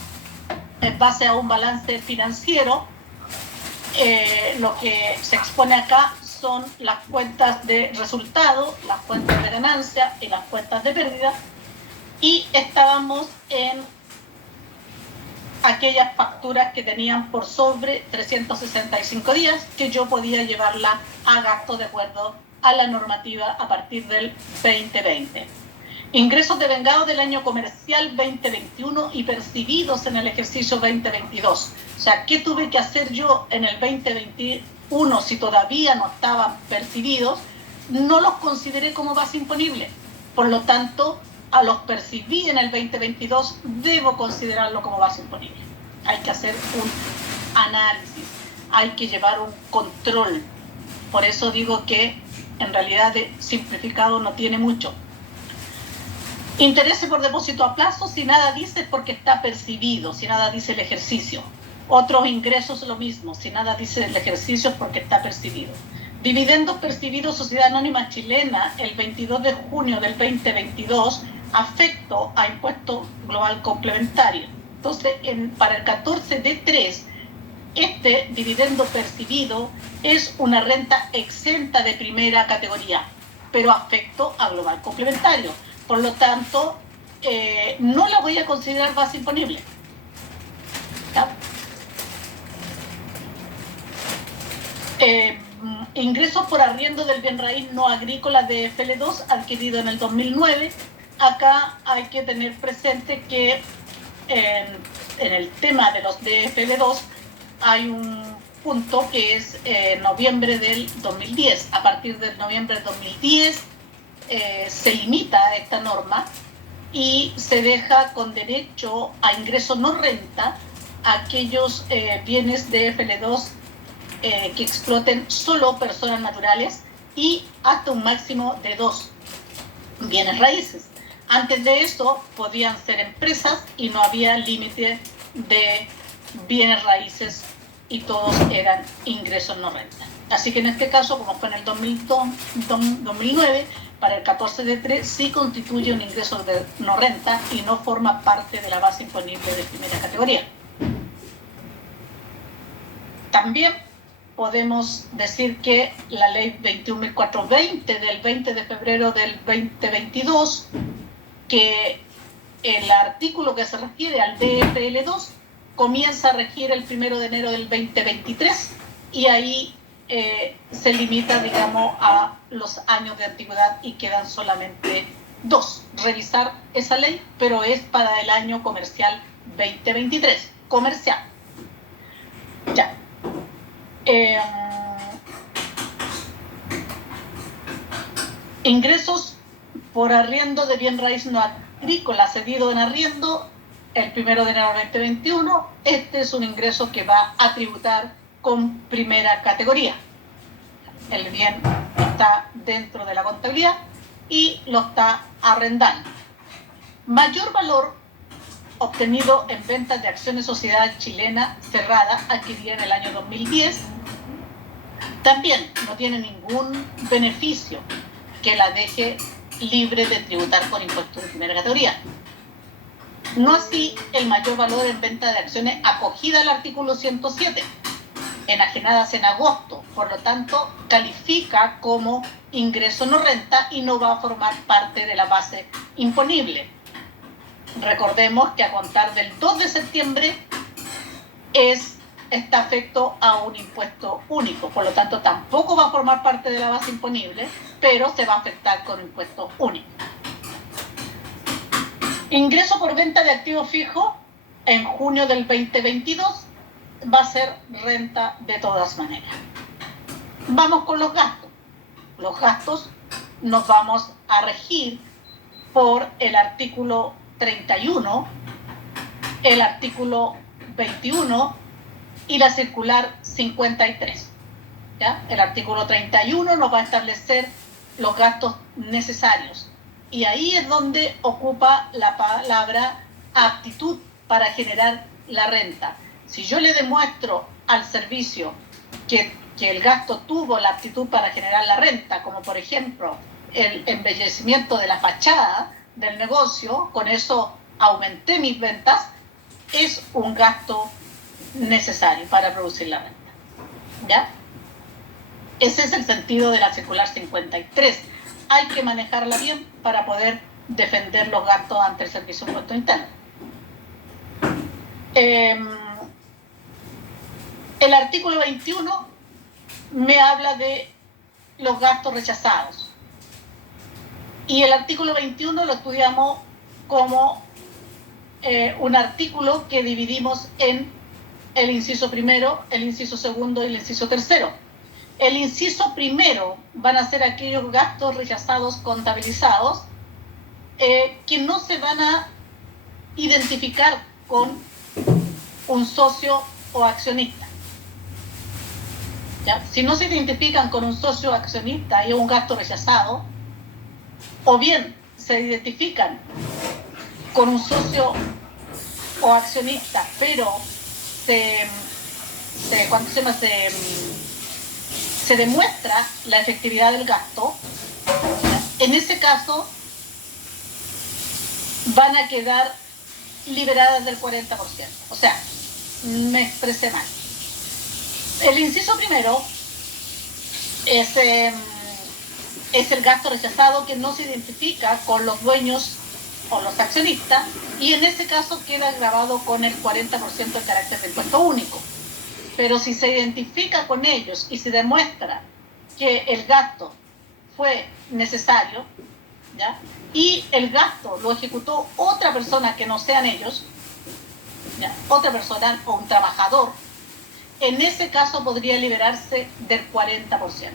en base a un balance financiero. Lo que se expone acá son las cuentas de resultado, las cuentas de ganancia y las cuentas de pérdida. Y estábamos en aquellas facturas que tenían por sobre 365 días, que yo podía llevarla a gasto de acuerdo a la normativa a partir del 2020. Ingresos devengados del año comercial 2021 y percibidos en el ejercicio 2022. O sea, ¿qué tuve que hacer yo en el 2021 si todavía no estaban percibidos? No los consideré como base imponible. Por lo tanto, a los percibí en el 2022, debo considerarlo como base imponible. Hay que hacer un análisis, hay que llevar un control. Por eso digo que en realidad de simplificado no tiene mucho. Interés por depósito a plazo, si nada dice es porque está percibido, si nada dice el ejercicio. Otros ingresos lo mismo, si nada dice el ejercicio es porque está percibido. Dividendos percibidos Sociedad Anónima Chilena el 22 de junio del 2022, afecto a impuesto global complementario. Entonces, para el 14D3, este dividendo percibido es una renta exenta de primera categoría, pero afecto a global complementario. Por lo tanto, no la voy a considerar base imponible. ¿Ya? Ingresos por arriendo del bien raíz no agrícola de FL2 adquirido en el 2009. Acá hay que tener presente que en el tema de los DFL2 hay un punto que es noviembre del 2010. A partir del noviembre del 2010 se limita esta norma y se deja con derecho a ingreso no renta aquellos bienes de FL2 que exploten solo personas naturales y hasta un máximo de 2 bienes raíces. Antes de eso podían ser empresas y no había límite de bienes raíces y todos eran ingresos no renta. Así que en este caso, como fue en el 2009, para el 14D3 sí constituye un ingreso de no renta y no forma parte de la base imponible de primera categoría. También podemos decir que la ley 21.420 del 20 de febrero del 2022, que el artículo que se refiere al DFL2 comienza a regir el 1 de enero del 2023 y ahí se limita, digamos, a los años de antigüedad y quedan solamente 2. Revisar esa ley, pero es para el año comercial 2023. Comercial. Ya. Ingresos por arriendo de bien raíz no agrícola cedido en arriendo el 1 de enero de 2021. Este es un ingreso que va a tributar con primera categoría. El bien está dentro de la contabilidad y lo está arrendando. Mayor valor obtenido en ventas de acciones sociedad chilena cerrada adquirida en el año 2010. También no tiene ningún beneficio que la deje libre de tributar con impuestos de primera categoría. No así el mayor valor en venta de acciones acogida al artículo 107, enajenadas en agosto, por lo tanto califica como ingreso no renta y no va a formar parte de la base imponible. Recordemos que a contar del 2 de septiembre está afecto a un impuesto único, por lo tanto tampoco va a formar parte de la base imponible, pero se va a afectar con impuesto único. Ingreso por venta de activo fijo en junio del 2022 va a ser renta de todas maneras. Vamos con los gastos. Los gastos nos vamos a regir por el artículo 31, el artículo 21 y la circular 53. ¿Ya? El artículo 31 nos va a establecer los gastos necesarios y ahí es donde ocupa la palabra aptitud para generar la renta. Si yo le demuestro al servicio que el gasto tuvo la aptitud para generar la renta, como por ejemplo el embellecimiento de la fachada del negocio, con eso aumenté mis ventas, es un gasto necesario para producir la renta. ¿Ya? Ese es el sentido de la circular 53. Hay que manejarla bien para poder defender los gastos ante el Servicio de Impuesto Interno. El artículo 21 me habla de los gastos rechazados. Y el artículo 21 lo estudiamos como un artículo que dividimos en el inciso primero, el inciso segundo y el inciso tercero. El inciso primero van a ser aquellos gastos rechazados contabilizados que no se van a identificar con un socio o accionista. ¿Ya? Si no se identifican con un socio o accionista y es un gasto rechazado, o bien se identifican con un socio o accionista, pero se demuestra la efectividad del gasto, en ese caso van a quedar liberadas del 40%. O sea, me expresé mal. El inciso primero es el gasto rechazado que no se identifica con los dueños o los accionistas y en ese caso queda grabado con el 40% de carácter de impuesto único. Pero si se identifica con ellos y se demuestra que el gasto fue necesario, ¿ya? Y el gasto lo ejecutó otra persona que no sean ellos, ¿ya? Otra persona o un trabajador, en ese caso podría liberarse del 40%,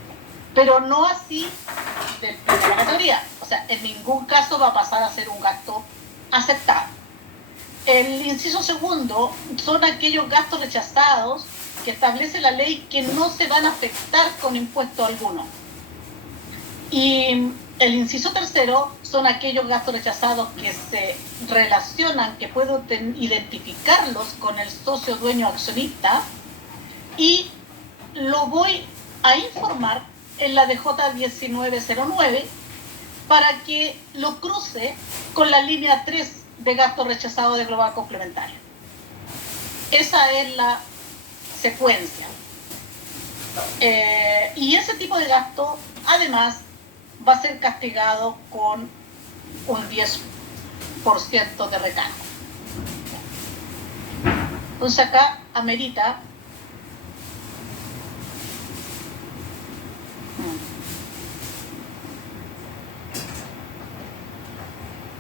pero no así de la categoría. O sea, en ningún caso va a pasar a ser un gasto aceptado. El inciso segundo son aquellos gastos rechazados que establece la ley que no se van a afectar con impuesto alguno. Y el inciso tercero son aquellos gastos rechazados que se relacionan, que puedo identificarlos con el socio dueño accionista y lo voy a informar en la DJ 1909 para que lo cruce con la línea 3 de gasto rechazado de global complementario. Esa es la secuencia. Y ese tipo de gasto, además, va a ser castigado con un 10% de recargo. Entonces acá amerita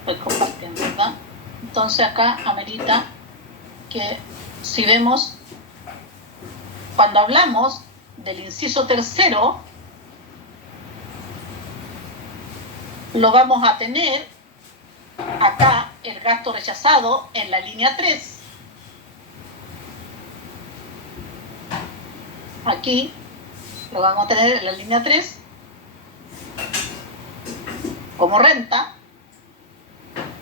estoy compartiendo, ¿verdad? Entonces acá amerita que si vemos, cuando hablamos del inciso tercero, lo vamos a tener acá, el gasto rechazado en la línea 3. Aquí lo vamos a tener en la línea 3 como renta,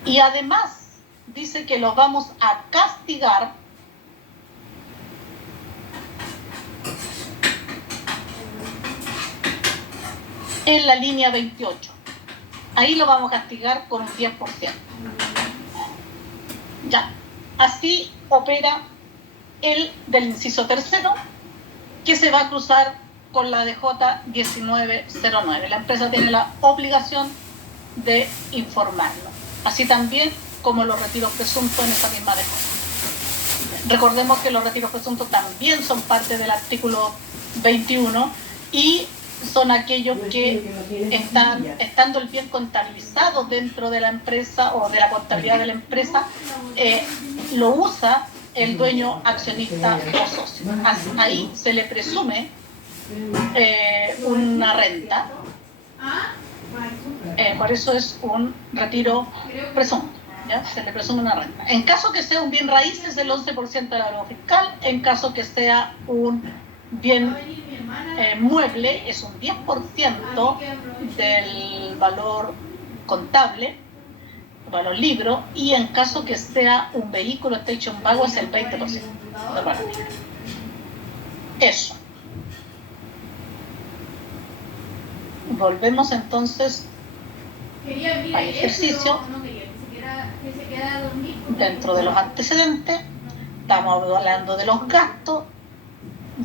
y además dice que lo vamos a castigar en la línea 28. Ahí lo vamos a castigar con un 10%. Ya, así opera el del inciso tercero, que se va a cruzar con la DJ 1909. La empresa tiene la obligación de informarlo, así también como los retiros presuntos en esa misma DJ. Recordemos que los retiros presuntos también son parte del artículo 21 y son aquellos que están, estando el bien contabilizado dentro de la empresa o de la contabilidad de la empresa, lo usa el dueño accionista o socio. Ahí se le presume una renta, por eso es un retiro presunto, ¿ya? Se le presume una renta. En caso que sea un bien raíz es del 11% de la valor fiscal, en caso que sea un bien mueble es un 10% del valor contable, valor libro, y en caso que sea un vehículo station vago es el 20% del valor libro. Eso. Volvemos entonces al ejercicio. Dentro de los antecedentes estamos hablando de los gastos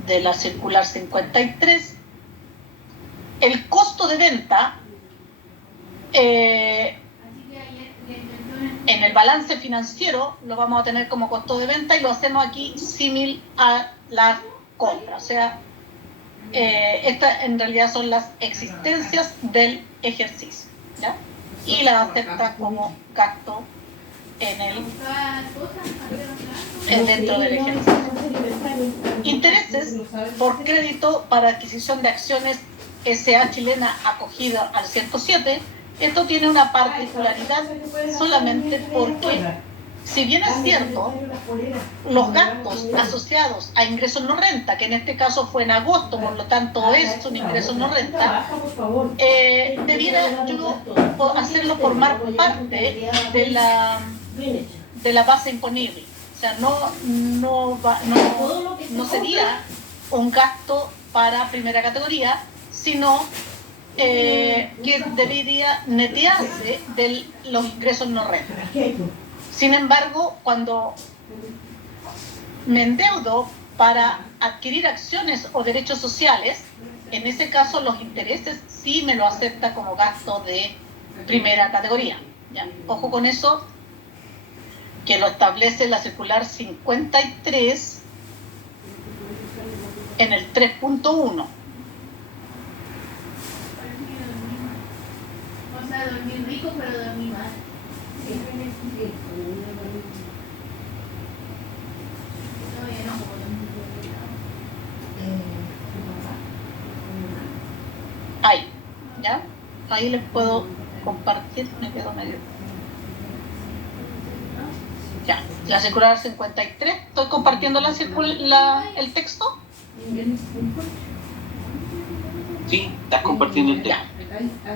de la circular 53. El costo de venta en el balance financiero lo vamos a tener como costo de venta y lo hacemos aquí símil a la compra, o sea, estas en realidad son las existencias del ejercicio, ¿ya? Y las acepta como gasto dentro del ejercicio. Intereses por crédito para adquisición de acciones S.A. chilena acogida al 107. Esto tiene una particularidad solamente porque, si bien es cierto, los gastos asociados a ingresos no renta, que en este caso fue en agosto, por lo tanto es un ingreso no renta, debiera yo hacerlo formar parte de la base imponible. O sea, no sería un gasto para primera categoría, sino que debería netearse de los ingresos no renta. Sin embargo, cuando me endeudo para adquirir acciones o derechos sociales, en ese caso los intereses sí me lo acepta como gasto de primera categoría, ¿ya? Ojo con eso, que lo establece la circular 53 en el 3.1. O sea, dormir rico, pero dormir mal. Ahí, ¿ya? Ahí les puedo compartir, me quedo medio. Ya, la circular 53, estoy compartiendo el texto. Sí, estás compartiendo el texto.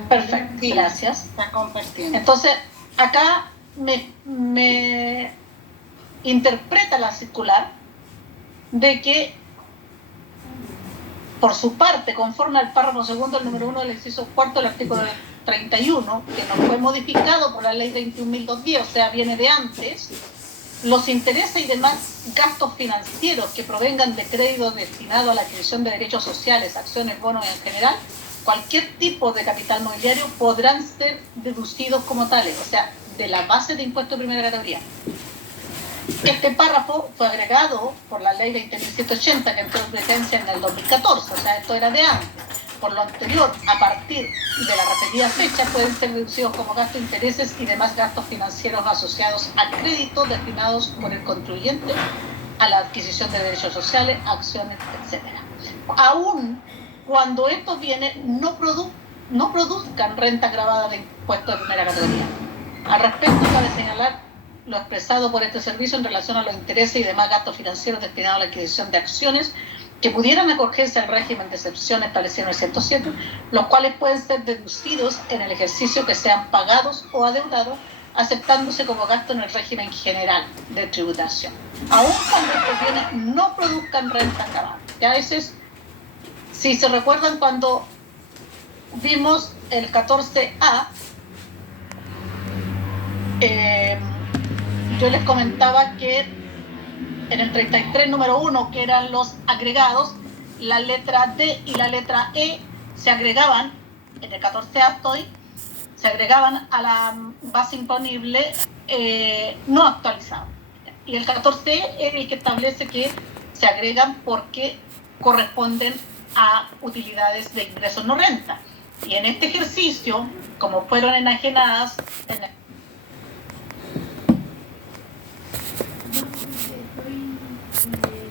Perfecto, gracias. Está compartiendo. Entonces, acá me interpreta la circular de que, por su parte, conforme al párrafo segundo, el número 1 del inciso cuarto del artículo 31, que no fue modificado por la ley 21.210, o sea, viene de antes, los intereses y demás gastos financieros que provengan de créditos destinados a la adquisición de derechos sociales, acciones, bonos en general, cualquier tipo de capital mobiliario podrán ser deducidos como tales, o sea, de la base de impuesto de primera categoría. Este párrafo fue agregado por la ley 20.180 que entró en vigencia en el 2014, o sea, esto era de antes. Por lo anterior, a partir de la repetida fecha, pueden ser deducidos como gastos, intereses y demás gastos financieros asociados a créditos destinados por el contribuyente a la adquisición de derechos sociales, acciones, etc. Aún cuando estos bienes no no produzcan renta gravada de impuestos de primera categoría. Al respecto, cabe señalar lo expresado por este servicio en relación a los intereses y demás gastos financieros destinados a la adquisición de acciones que pudieran acogerse al régimen de excepción establecido en el 107, los cuales pueden ser deducidos en el ejercicio que sean pagados o adeudados, aceptándose como gasto en el régimen general de tributación, aun cuando estos bienes no produzcan renta gravada. Que a veces, si se recuerdan cuando vimos el 14A, yo les comentaba que en el 33 número 1, que eran los agregados, la letra D y la letra E se agregaban, en el 14A estoy, se agregaban a la base imponible no actualizada. Y el 14E es el que establece que se agregan porque corresponden a utilidades de ingresos no renta. Y en este ejercicio, como fueron enajenadas en el No, estoy